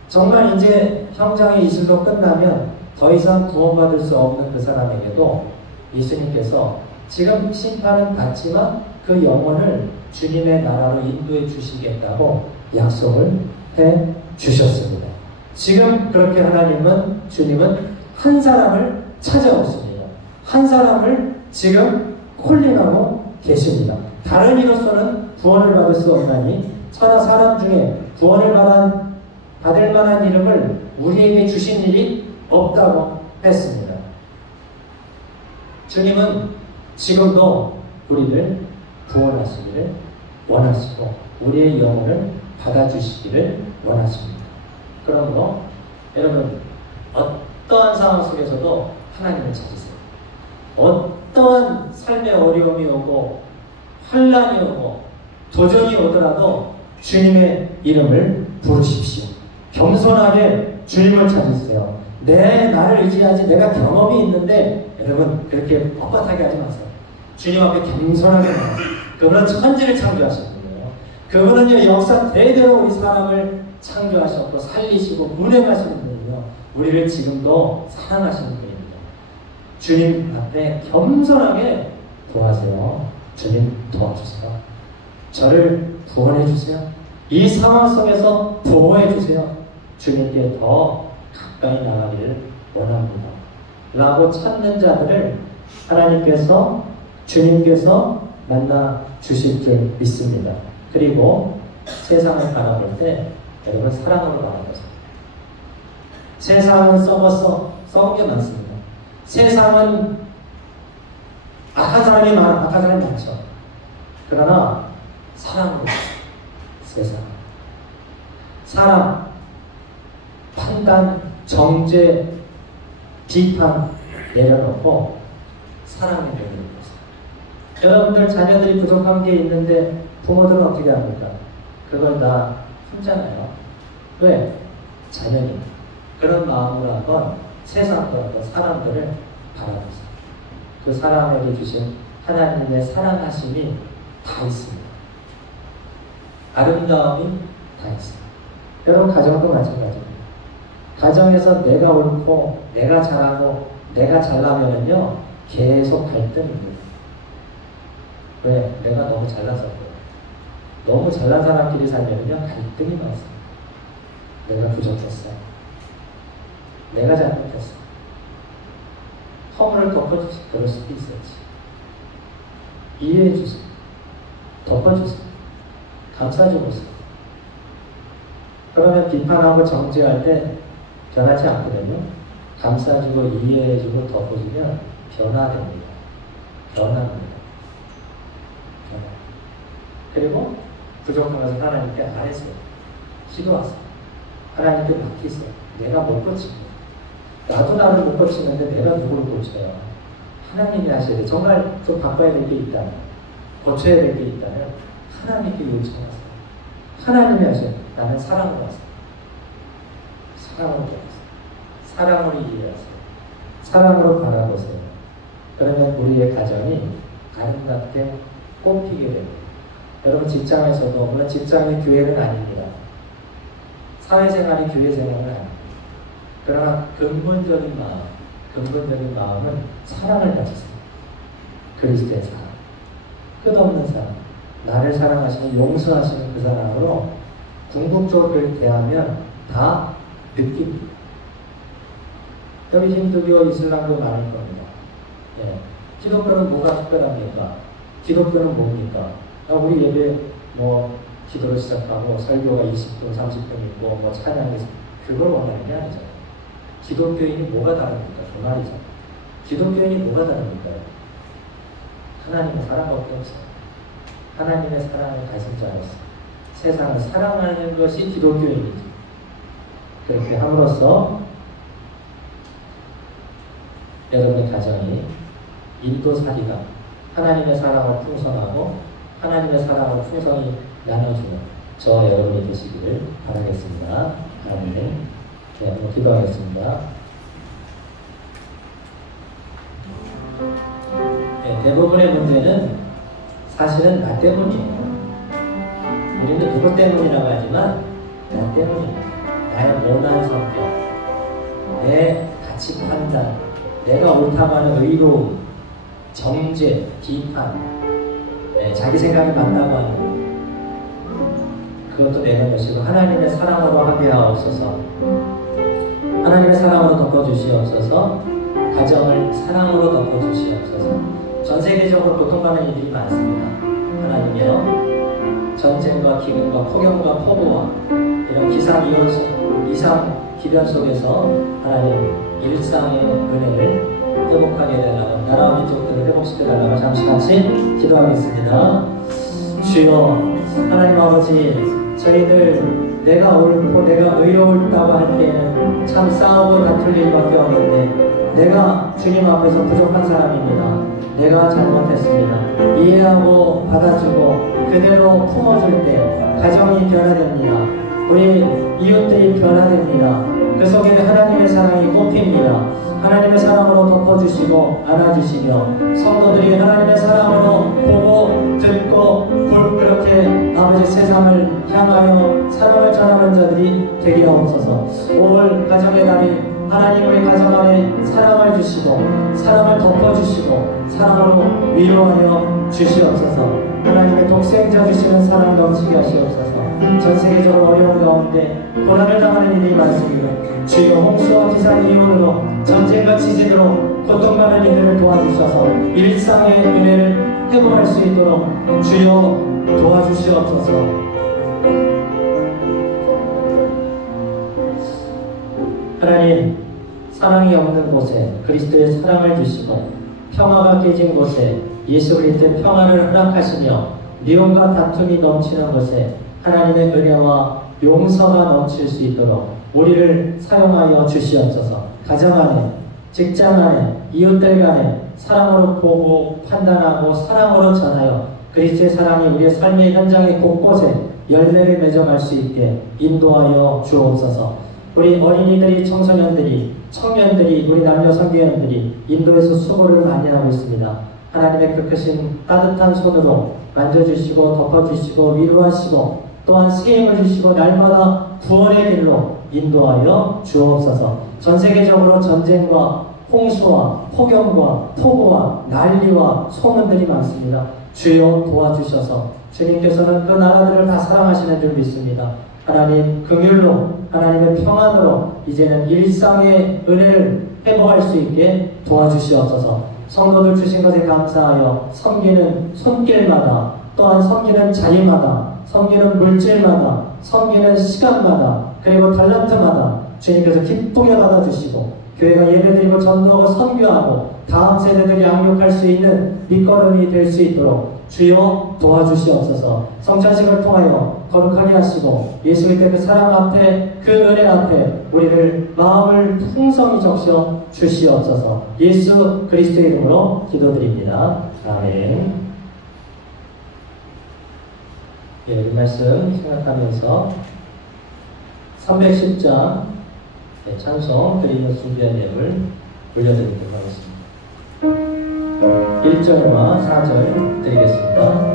정말 이제 형장의 이슬로 끝나면 더 이상 구원받을 수 없는 그 사람에게도 예수님께서 지금 심판은 받지만 그 영혼을 주님의 나라로 인도해 주시겠다고 약속을 해 주셨습니다. 지금 그렇게 주님은 한 사람을 찾아오십니다. 한 사람을 지금 콜링하고 계십니다. 다른 이로서는 구원을 받을 수 없나니 천하 사람 중에 구원을 받을 만한 이름을 우리에게 주신 일이 없다고 했습니다. 주님은 지금도 우리를 구원하시기를 원하시고 우리의 영혼을 받아주시기를 원하십니다. 그러므로 여러분 어떠한 상황 속에서도 하나님을 찾으세요. 어떠한 삶의 어려움이 오고 환난이 오고 도전이 오더라도 주님의 이름을 부르십시오. 겸손하게 주님을 찾으세요. 나를 의지하지 내가 경험이 있는데 여러분 그렇게 뻣뻣하게 하지 마세요. 주님 앞에 겸손하게 나가세요. 그분은 천지를 창조하신 분이에요. 그분은요 역사 대대로 우리 사람을 창조하셨고 살리시고 운행하시는 분이에요. 우리를 지금도 사랑하시는 분입니다. 주님 앞에 겸손하게 구하세요. 주님 도와주세요. 저를 구원해 주세요. 이 상황 속에서 보호해 주세요. 주님께 더 가까이 나가기를 원합니다. 라고 찾는 자들을 주님께서 만나 주실 줄 믿습니다. 그리고 세상을 바라볼 때 여러분 사랑으로 바라보세요. 세상은 썩은 게 많습니다. 세상은 악한 사람이 많죠. 그러나 사랑으로 세상 사랑, 판단, 정죄, 비판 내려놓고 사랑을 내려놓고 여러분들 자녀들이 부족한 게 있는데 부모들은 어떻게 합니까? 그걸 다 품잖아요. 왜? 자녀니 그런 마음으로 한번 세상과 사람들을 바라보세요. 그 사람에게 주신 하나님의 사랑하심이 다 있습니다. 아름다움이 다 있습니다. 여러분 가정도 마찬가지입니다. 가정에서 내가 옳고 내가 잘하고 내가 잘나면은요 계속 갈등입니다. 왜? 내가 너무 잘나서 그래요. 너무 잘난 사람끼리 살면은요 갈등이 많습니다. 내가 부족했어. 내가 잘못했어. 허물을 덮어주세요. 그럴 수도 있었지. 이해해주세요. 덮어주세요. 감싸주세요. 그러면 비판하고 정죄할 때 변하지 않거든요. 감싸주고 이해해주고 덮어주면 변화됩니다. 변화됩니다. 그리고 부족한 것을 하나님께 아뢰세요. 기도하세요. 하나님께 맡기세요. 내가 못 고치고 나도 나를 못 고치는데 내가 누구를 고쳐요? 하나님이 하셔야 돼. 정말 좀 바꿔야 될 게 있다면, 고쳐야 될 게 있다면 하나님께 요청하세요. 하나님이 하셔야 돼. 나는 사랑으로 하세요. 사랑으로 하세요. 사랑으로 이해하세요. 사랑으로 바라보세요. 그러면 우리의 가정이 아름답게 꽃피게 됩니다. 여러분 직장에서도, 물론 직장이 교회는 아닙니다. 사회생활이 교회생활은 아닙니다. 그러나 근본적인 마음은 사랑을 가지세요. 그리스도의 사랑. 끝없는 사랑. 나를 사랑하시는, 용서하시는 그 사랑으로 궁극적으로 대하면 다 느낍니다. 여기 힌두교, 이슬람도 많을 겁니다. 예. 기독교는 뭐가 특별합니까? 기독교는 뭡니까? 우리 예배 기도를 시작하고 설교가 20분, 30분 있고 찬양이 그걸 원하는 게 아니죠. 기독교인이 뭐가 다릅니까? 그 말이죠. 기독교인이 뭐가 다릅니까? 하나님의 사랑밖에 없어요. 하나님의 사랑을 가진 자로서 세상을 사랑하는 것이 기독교인이지. 그렇게 함으로써 여러분의 가정이 인도살이가 하나님의 사랑을 풍성하고 하나님의 사랑을 풍성히 나눠주는 저 여러분이 되시기를 바라겠습니다. 아멘. 네, 한번 기도하겠습니다. 네, 대부분의 문제는 사실은 나 때문이에요. 우리는 누구 때문이라고 하지만 나 때문입니다. 나의 모난 성격, 내 가치 판단, 내가 옳다고 하는 의로움, 정죄, 비판, 자기 생각이 맞다고 하는 그것도 내는 것이고 하나님의 사랑으로 함께하옵소서. 하나님의 사랑으로 덮어주시옵소서. 가정을 사랑으로 덮어주시옵소서. 전 세계적으로 고통받는 이들이 많습니다. 하나님이여, 전쟁과 기근과 폭염과 폭우와 이런 기상 기변 속에서 하나님 일상의 은혜를 회복하게 되라고, 나라와 민족들을 회복시켜달라고 잠시 같이 기도하겠습니다. 주여 하나님 아버지, 저희들 내가 옳고 내가 의로울다고 할 때에는 참 싸우고 다툴 일밖에 없는데 내가 주님 앞에서 부족한 사람입니다. 내가 잘못했습니다. 이해하고 받아주고 그대로 품어줄 때 가정이 변화됩니다. 우리 이웃들이 변화됩니다. 그 속에 하나님의 사랑이 꽃핍니다. 하나님의 사랑으로 덮어주시고 안아주시며 성도들이 하나님의 사랑으로 보고 듣고 그렇게 아버지 세상을 향하여 사랑을 전하는 자들이 되게 하옵소서. 5월 가정의 날이 하나님 우리 가정 안에 사랑을 주시고 사랑을 덮어주시고 사랑으로 위로하여 주시옵소서. 하나님의 독생자 주시는 사랑 넘치게 하시옵소서. 전 세계적으로 어려운 가운데 고난을 당하는 이들이 많습니다. 주여 홍수와 기상 이혼으로 전쟁과 지진으로 고통받는 이들을 도와주셔서 일상의 은혜를 회복할 수 있도록 주여 도와주시옵소서. 하나님, 사랑이 없는 곳에 그리스도의 사랑을 주시고 평화가 깨진 곳에 예수 그리스도의 평화를 허락하시며 미움과 다툼이 넘치는 곳에 하나님의 은혜와 용서가 넘칠 수 있도록 우리를 사용하여 주시옵소서. 가정 안에, 직장 안에, 이웃들 간에 사랑으로 보고 판단하고 사랑으로 전하여 그리스도의 사랑이 우리의 삶의 현장의 곳곳에 열매를 맺어갈 수 있게 인도하여 주옵소서. 우리 어린이들이, 청소년들이, 청년들이, 우리 남녀 선교연들이 인도에서 수고를 많이 하고 있습니다. 하나님의 그 크신 따뜻한 손으로 만져주시고 덮어주시고 위로하시고 또한 세임을 주시고 날마다 구원의 길로 인도하여 주옵소서. 전 세계적으로 전쟁과 홍수와 폭염과 폭우와 난리와 소문들이 많습니다. 주여 도와주셔서 주님께서는 그 나라들을 다 사랑하시는 줄 믿습니다. 하나님 긍휼로 하나님의 평안으로 이제는 일상의 은혜를 회복할 수 있게 도와주시옵소서. 성도들 주신 것에 감사하여 섬기는 손길마다 또한 섬기는 자리마다 섬기는 물질마다 섬기는 시간마다 그리고 탤런트마다 주님께서 기쁘게 받아주시고 교회가 예배드리고 전도하고 선교하고 다음 세대들이 양육할 수 있는 밑거름이 될 수 있도록 주여 도와주시옵소서. 성찬식을 통하여 거룩하게 하시고 예수 그리스도의 그 사랑 앞에 그 은혜 앞에 우리를 마음을 풍성히 적셔 주시옵소서. 예수 그리스도의 이름으로 기도드립니다. 아멘. 예, 이 말씀 생각하면서 310장 찬송 드리는 준비한 내용을 올려드리도록 하겠습니다. 1절과 4절 드리겠습니다.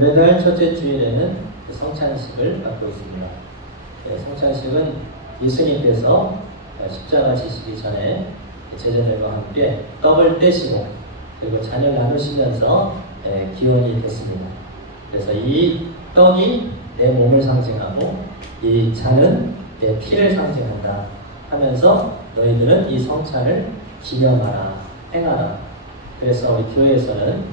매달 첫째 주일에는 성찬식을 갖고 있습니다. 성찬식은 예수님께서 십자가 지시기 전에 제자들과 함께 떡을 떼시고 그리고 잔을 나누시면서 기원이 됐습니다. 그래서 이 떡이 내 몸을 상징하고 이 잔은 내 피를 상징한다 하면서 너희들은 이 성찬을 기념하라, 행하라. 그래서 우리 교회에서는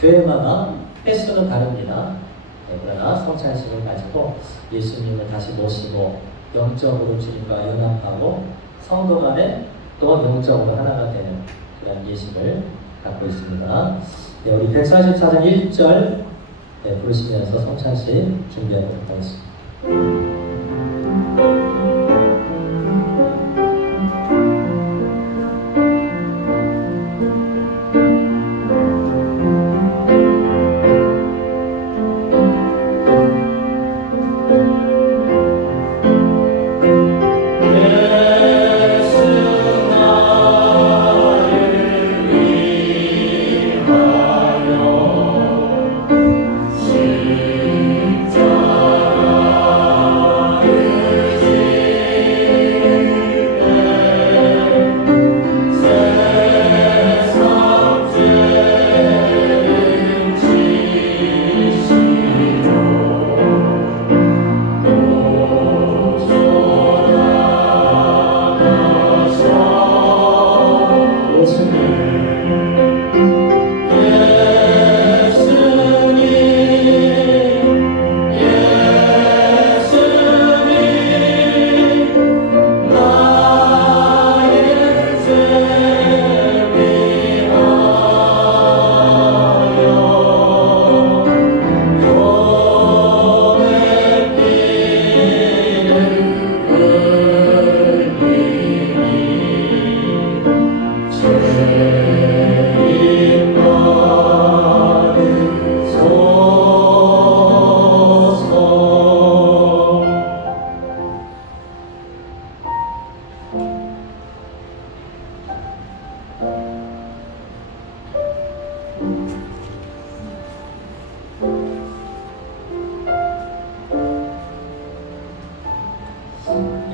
교회마다 횟수는 다릅니다. 그러나 성찬식을 가지고 예수님을 다시 모시고 영적으로 주님과 연합하고 성도 간에 또 영적으로 하나가 되는 그런 예식을 갖고 있습니다. 우리 144장 1절 부르시면서 성찬식 준비하도록 하겠습니다. 십자가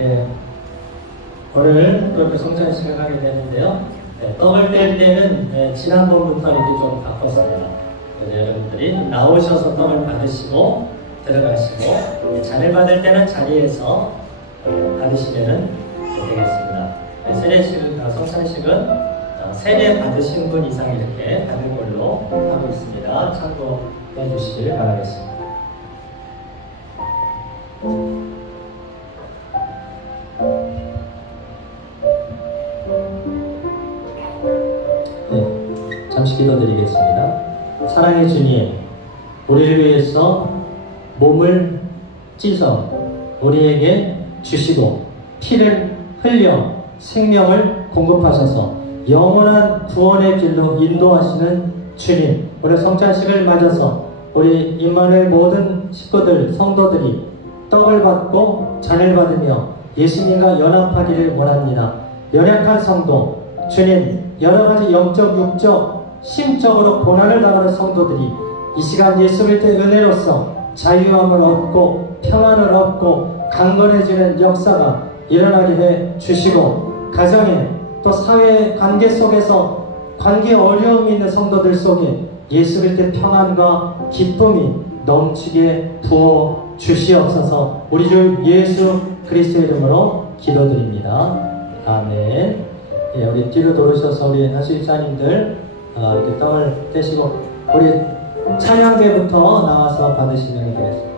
예, 오늘 또 성찬식을 하게 되는데요. 떡을 뗄 때는 지난번부터 이렇게 좀 바꿨습니다. 여러분들이 나오셔서 떡을 받으시고 들어가시고, 잔을 받을 때는 자리에서 받으시면 되겠습니다. 성찬식은 세례 받으신 분 이상 이렇게 받는 걸로 하고 있습니다. 참고해 주시길 바라겠습니다. 네, 잠시 기도드리겠습니다. 사랑의 주님, 우리를 위해서 몸을 찢어 우리에게 주시고 피를 흘려 생명을 공급하셔서 영원한 구원의 길로 인도하시는 주님, 오늘 성찬식을 맞아서 우리 임마누엘 모든 식구들, 성도들이 떡을 받고 잔을 받으며 예수님과 연합하기를 원합니다. 연약한 성도, 주님, 여러가지 영적, 육적, 심적으로 고난을 당하는 성도들이 이 시간 예수 그리스도의 은혜로서 자유함을 얻고 평안을 얻고 강건해지는 역사가 일어나게 해 주시고, 가정에 또 사회 관계 속에서 관계 어려움이 있는 성도들 속에 예수 그리스도의 평안과 기쁨이 넘치게 부어 주시옵소서. 우리 주 예수 그리스도의 이름으로 기도드립니다. 아멘. 예, 우리 뒤로 돌으셔서 우리 하수입사님들 이렇게 떡을 떼시고 우리 찬양대부터 나와서 받으시면 되겠습니다.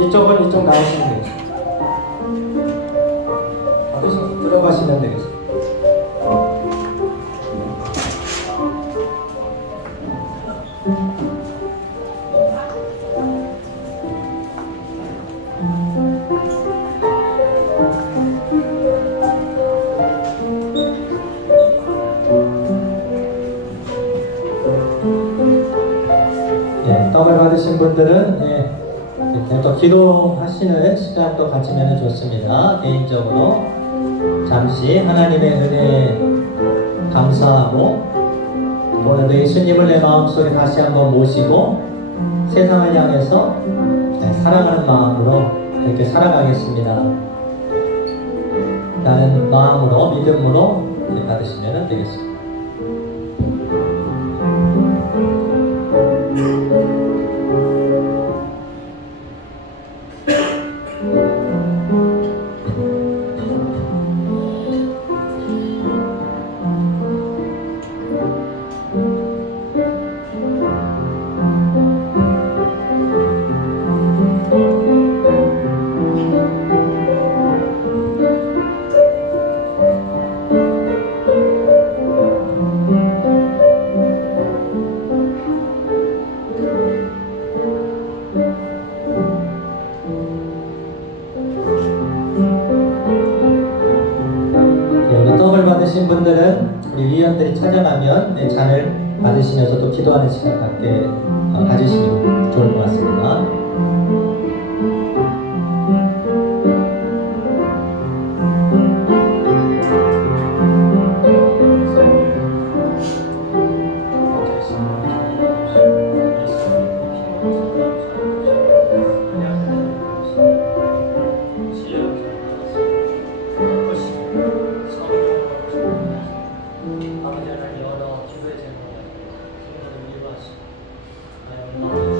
이쪽은 이쪽 나오시면 되겠습니다. 받으시고 들어가시면 되겠습니다. 떡을 받으신 분들은 또 기도하시는 시간 또 가지면 좋습니다. 개인적으로 잠시 하나님의 은혜에 감사하고 오늘도 예수님을 내 마음속에 다시 한번 모시고 세상을 향해서 사랑하는 마음으로 이렇게 살아가겠습니다 라는 마음으로, 믿음으로 받으시면 되겠습니다. 분들은 우리 위원들이 찾아가면 잔을 받으시면서 또 기도하는 시간 갖게 가지시면 좋을 것 같습니다. Amen.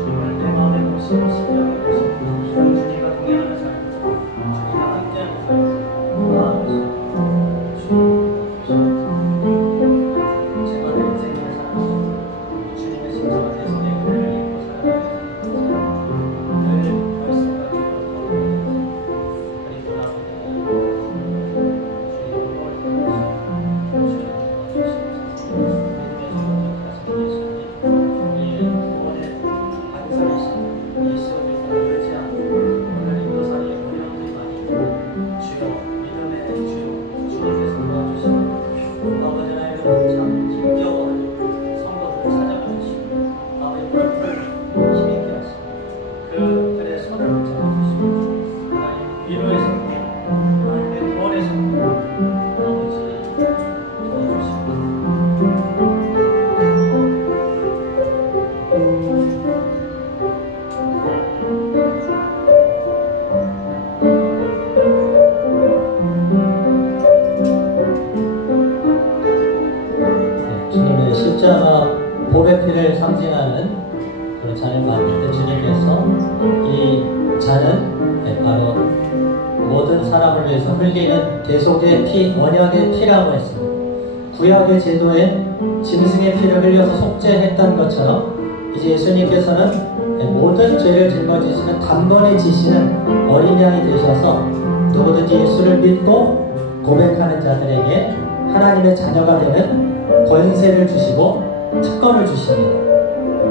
그 잔을 받을 때 주님께서 이 잔은 바로 모든 사람을 위해서 흘리는 대속의 피, 언약의 피라고 했습니다. 구약의 제도에 짐승의 피를 흘려서 속죄했던 것처럼 이제 예수님께서는 모든 죄를 짊어지시는 단번에 지시는 어린 양이 되셔서 누구든지 예수를 믿고 고백하는 자들에게 하나님의 자녀가 되는 권세를 주시고 특권을 주십니다.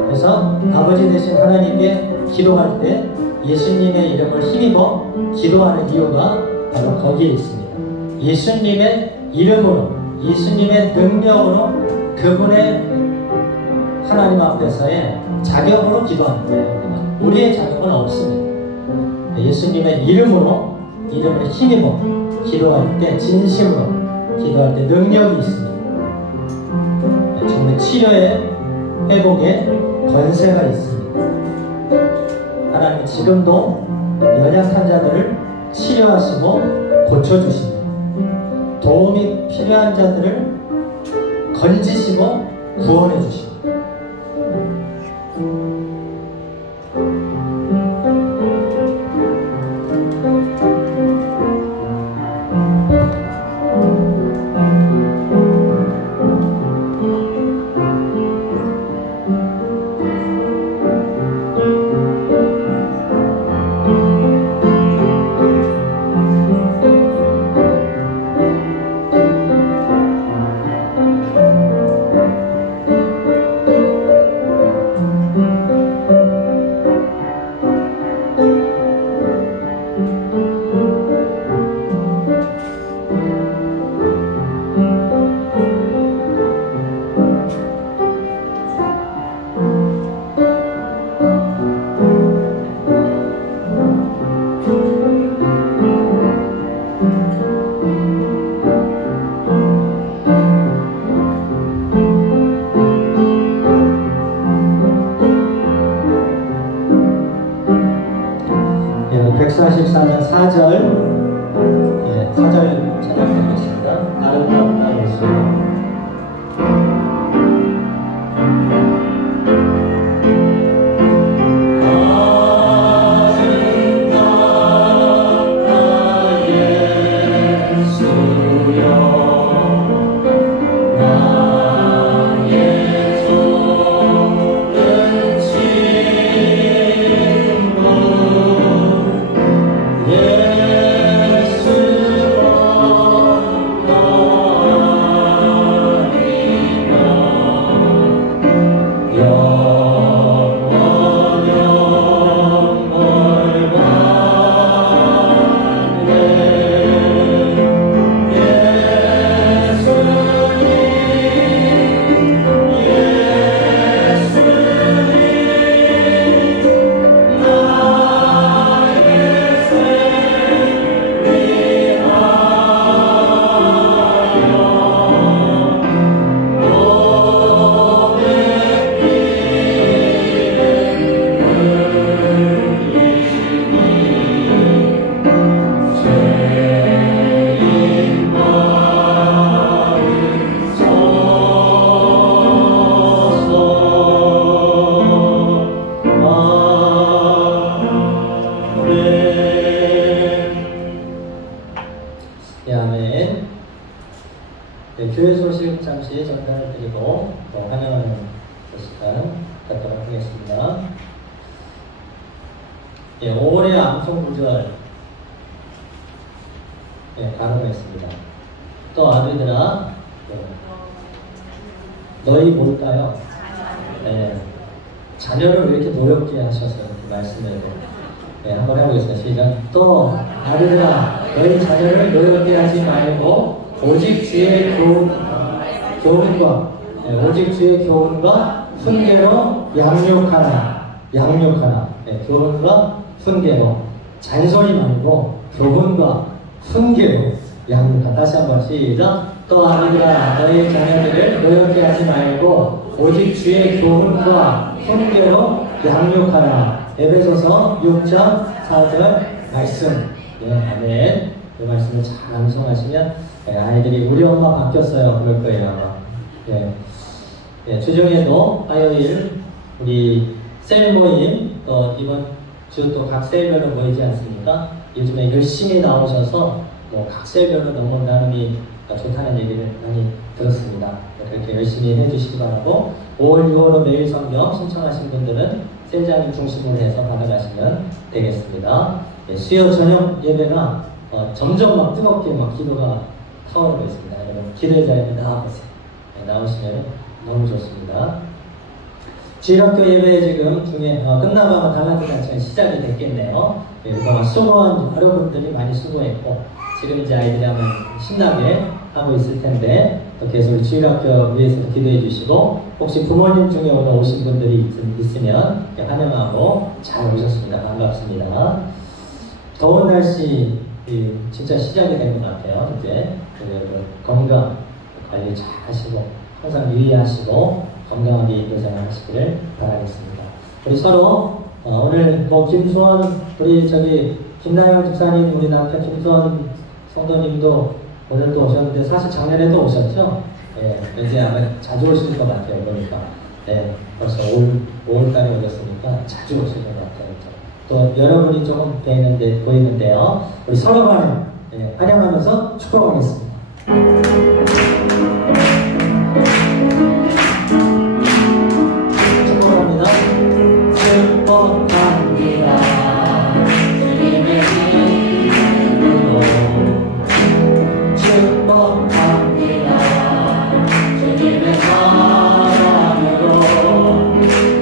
그래서 아버지 되신 하나님께 기도할 때 예수님의 이름을 힘입어 기도하는 이유가 바로 거기에 있습니다. 예수님의 이름으로, 예수님의 능력으로 그분의 하나님 앞에서의 자격으로 기도하는 거예요. 우리의 자격은 없습니다. 예수님의 이름으로, 이름을 힘입어 기도할 때, 진심으로 기도할 때 능력이 있습니다. 정말 치료에, 회복에 권세가 있습니다. 하나님은 지금도 연약한 자들을 치료하시고 고쳐주십니다. 도움이 필요한 자들을 건지시고 구원해 주십니다. 너희 뭘까요? 자녀를 왜 이렇게 노엽게 하셔서 이렇게 말씀을 한번 해보겠습니다. 시작. 또 아들들아 너희 자녀를 노엽게 하지 말고 오직 주의 교훈과 오직 주의 교훈과 훈계로 양육하라. 교훈과 훈계로 잔소리 말고 교훈과 훈계로 양육하라. 다시 한번 시작. 또 아들들아 너희 자녀들을 노엽게 하지 말고 오직 주의 교훈과 훈계로 양육하라. 에베소서 6장 4절 말씀. 아멘. 그 말씀을 잘 암송하시면 아이들이 우리 엄마 바뀌었어요 그럴 거예요. 주중에도 화요일 우리 셀 모임, 또 이번 주 또 각 셀별로 모이지 않습니까? 요즘에 열심히 나오셔서 뭐 각 셀별로 너무 나눔이 좋다는 얘기를 많이 들었습니다. 그렇게 열심히 해주시기 바라고 5월, 6월로 매일 성경 신청하신 분들은 셀장님 중심으로 해서 받아가시면 되겠습니다. 네, 수요 저녁 예배가 점점 막 뜨겁게 막 기도가 타오르고 있습니다. 여러분 기도의 자리에 나와보세요. 네, 나오시면 너무 좋습니다. 주일학교 예배 지금 중에 끝나고 아마 달라진 단체가 시작이 됐겠네요. 네, 그동안 수고한 여러분들이 많이 수고했고 지금 이제 아이들이 아마 신나게 하고 있을 텐데 또 계속 주일학교 위해서 기도해 주시고 혹시 부모님 중에 오늘 오신 분들이 있으면 환영하고 잘 오셨습니다. 반갑습니다. 더운 날씨 진짜 시작이 된 것 같아요. 이제 여러분 건강 관리 잘 하시고 항상 유의하시고 건강하게 인도생활 하시기를 바라겠습니다. 우리 서로 오늘 뭐 김수원 우리 저기 김나영 집사님 우리 남편 김수원 성도님도 오늘 또 오셨는데 사실 작년에도 오셨죠? 예, 이제 아마 자주 오실 것 같아요. 보니까 네, 벌써 5월달에 오셨으니까 자주 오실 것 같아요. 또 여러분이 조금 보이는데요. 우리 서로 간에 환영하면서 축복하겠습니다. 축복합니다. 축복합니다. 주님의 이름으로 축복합니다. 주님의 사랑으로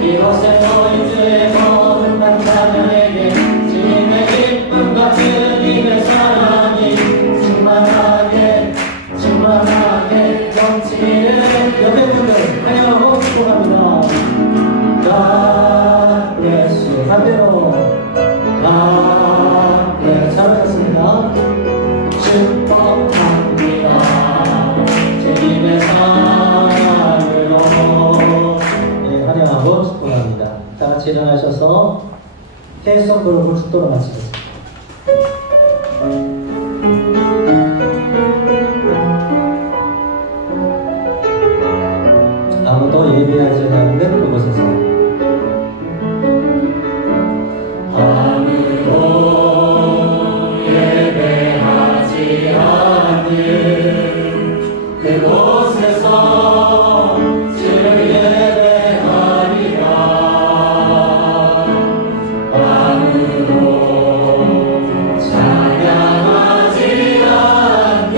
이곳에 모인 주의 모든 남자들에게 주님의 기쁨과 주님의 사랑이 충만하게 넘치는 옆에 분들 환영하고 축복합니다. God bless you. 반대로 God bless. 잘하셨습니다. 축복합니다. 주님의 사랑으로 네, 환영하고 축복합니다. 다 같이 일어나셔서 태성 그룹을 축도로 마치겠습니다. 아무도 예배하지 않는 그곳에서 아무도 예배하지 않는 그곳에서 주를 예배하리라. 아무도 찬양하지 않는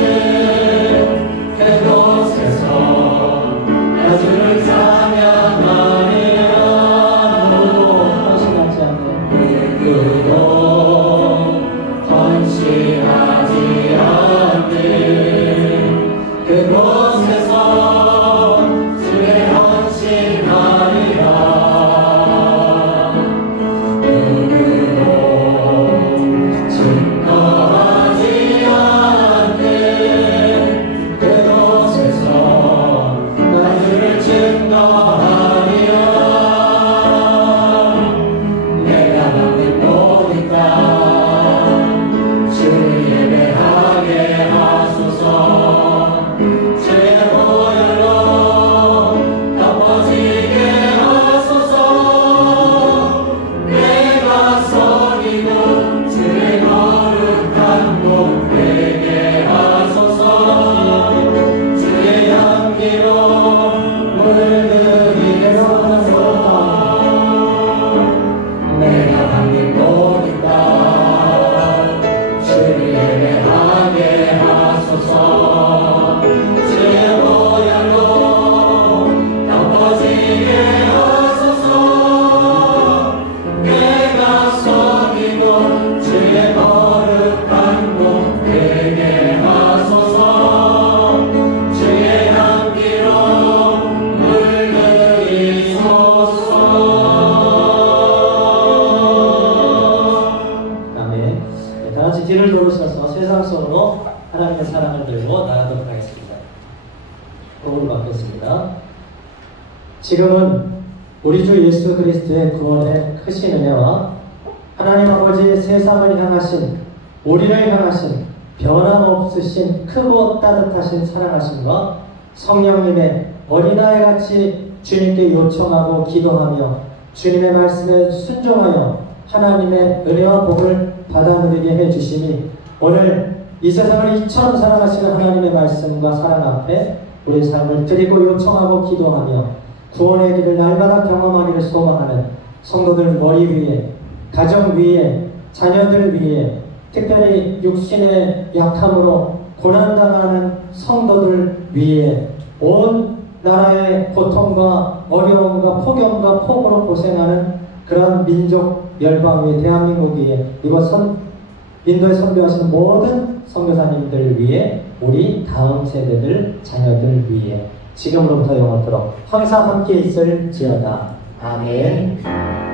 그곳에서 주를 찬양하리라. 누구도 헌신하지 않는 그곳에서 주의 헌신하리라. 누구도 증거하지 않는 그곳에서 주를 증거하리라. 내가 받는 모든 땅 주를 예배하게 하소서. 주의 보혈로 덮어지게 하소서. 내가 섬기고 주의 거룩한 곳 되게 하소서. 주의 향기로 물들이게 하소서. 내가 받는 모든 땅 주를 예배하게 하소서. 주의 보혈로 덮어지게 하소서. 내가 섬기고 주의 거룩한 곳 되게 하소서. 주의 향기로 물들이소서. 아멘. 네, 다 같이 뒤를 돌으셔서 세상 속으로 하나님의 사랑을 들고 나가도록 하겠습니다. 복을 받겠습니다. 지금은 우리 주 예수 그리스도의 구원의 크신 은혜와 하나님 아버지 세상을 향하신 우리를 향하신 변함없으신 크고 따뜻하신 사랑하심과 성령님의 어린아이같이 주님께 요청하고 기도하며 주님의 말씀에 순종하여 하나님의 은혜와 복을 받아 누리게 해주시니 오늘 이 세상을 이처럼 사랑하시는 하나님의 말씀과 사랑 앞에 우리 삶을 드리고 요청하고 기도하며 구원의 길을 날마다 경험하기를 소망하는 성도들 머리 위에, 가정 위에, 자녀들 위에, 특별히 육신의 약함으로 고난당하는 성도들 위에, 온 나라의 고통과 어려움과 폭염과 폭우로 고생하는 그런 민족 열방 위에, 대한민국 위에, 이번 인도에 선교하시는 모든 선교사님들 위해, 우리 다음 세대들, 자녀들 위해 지금으로부터 영원토록 항상 함께 있을지어다. 아멘.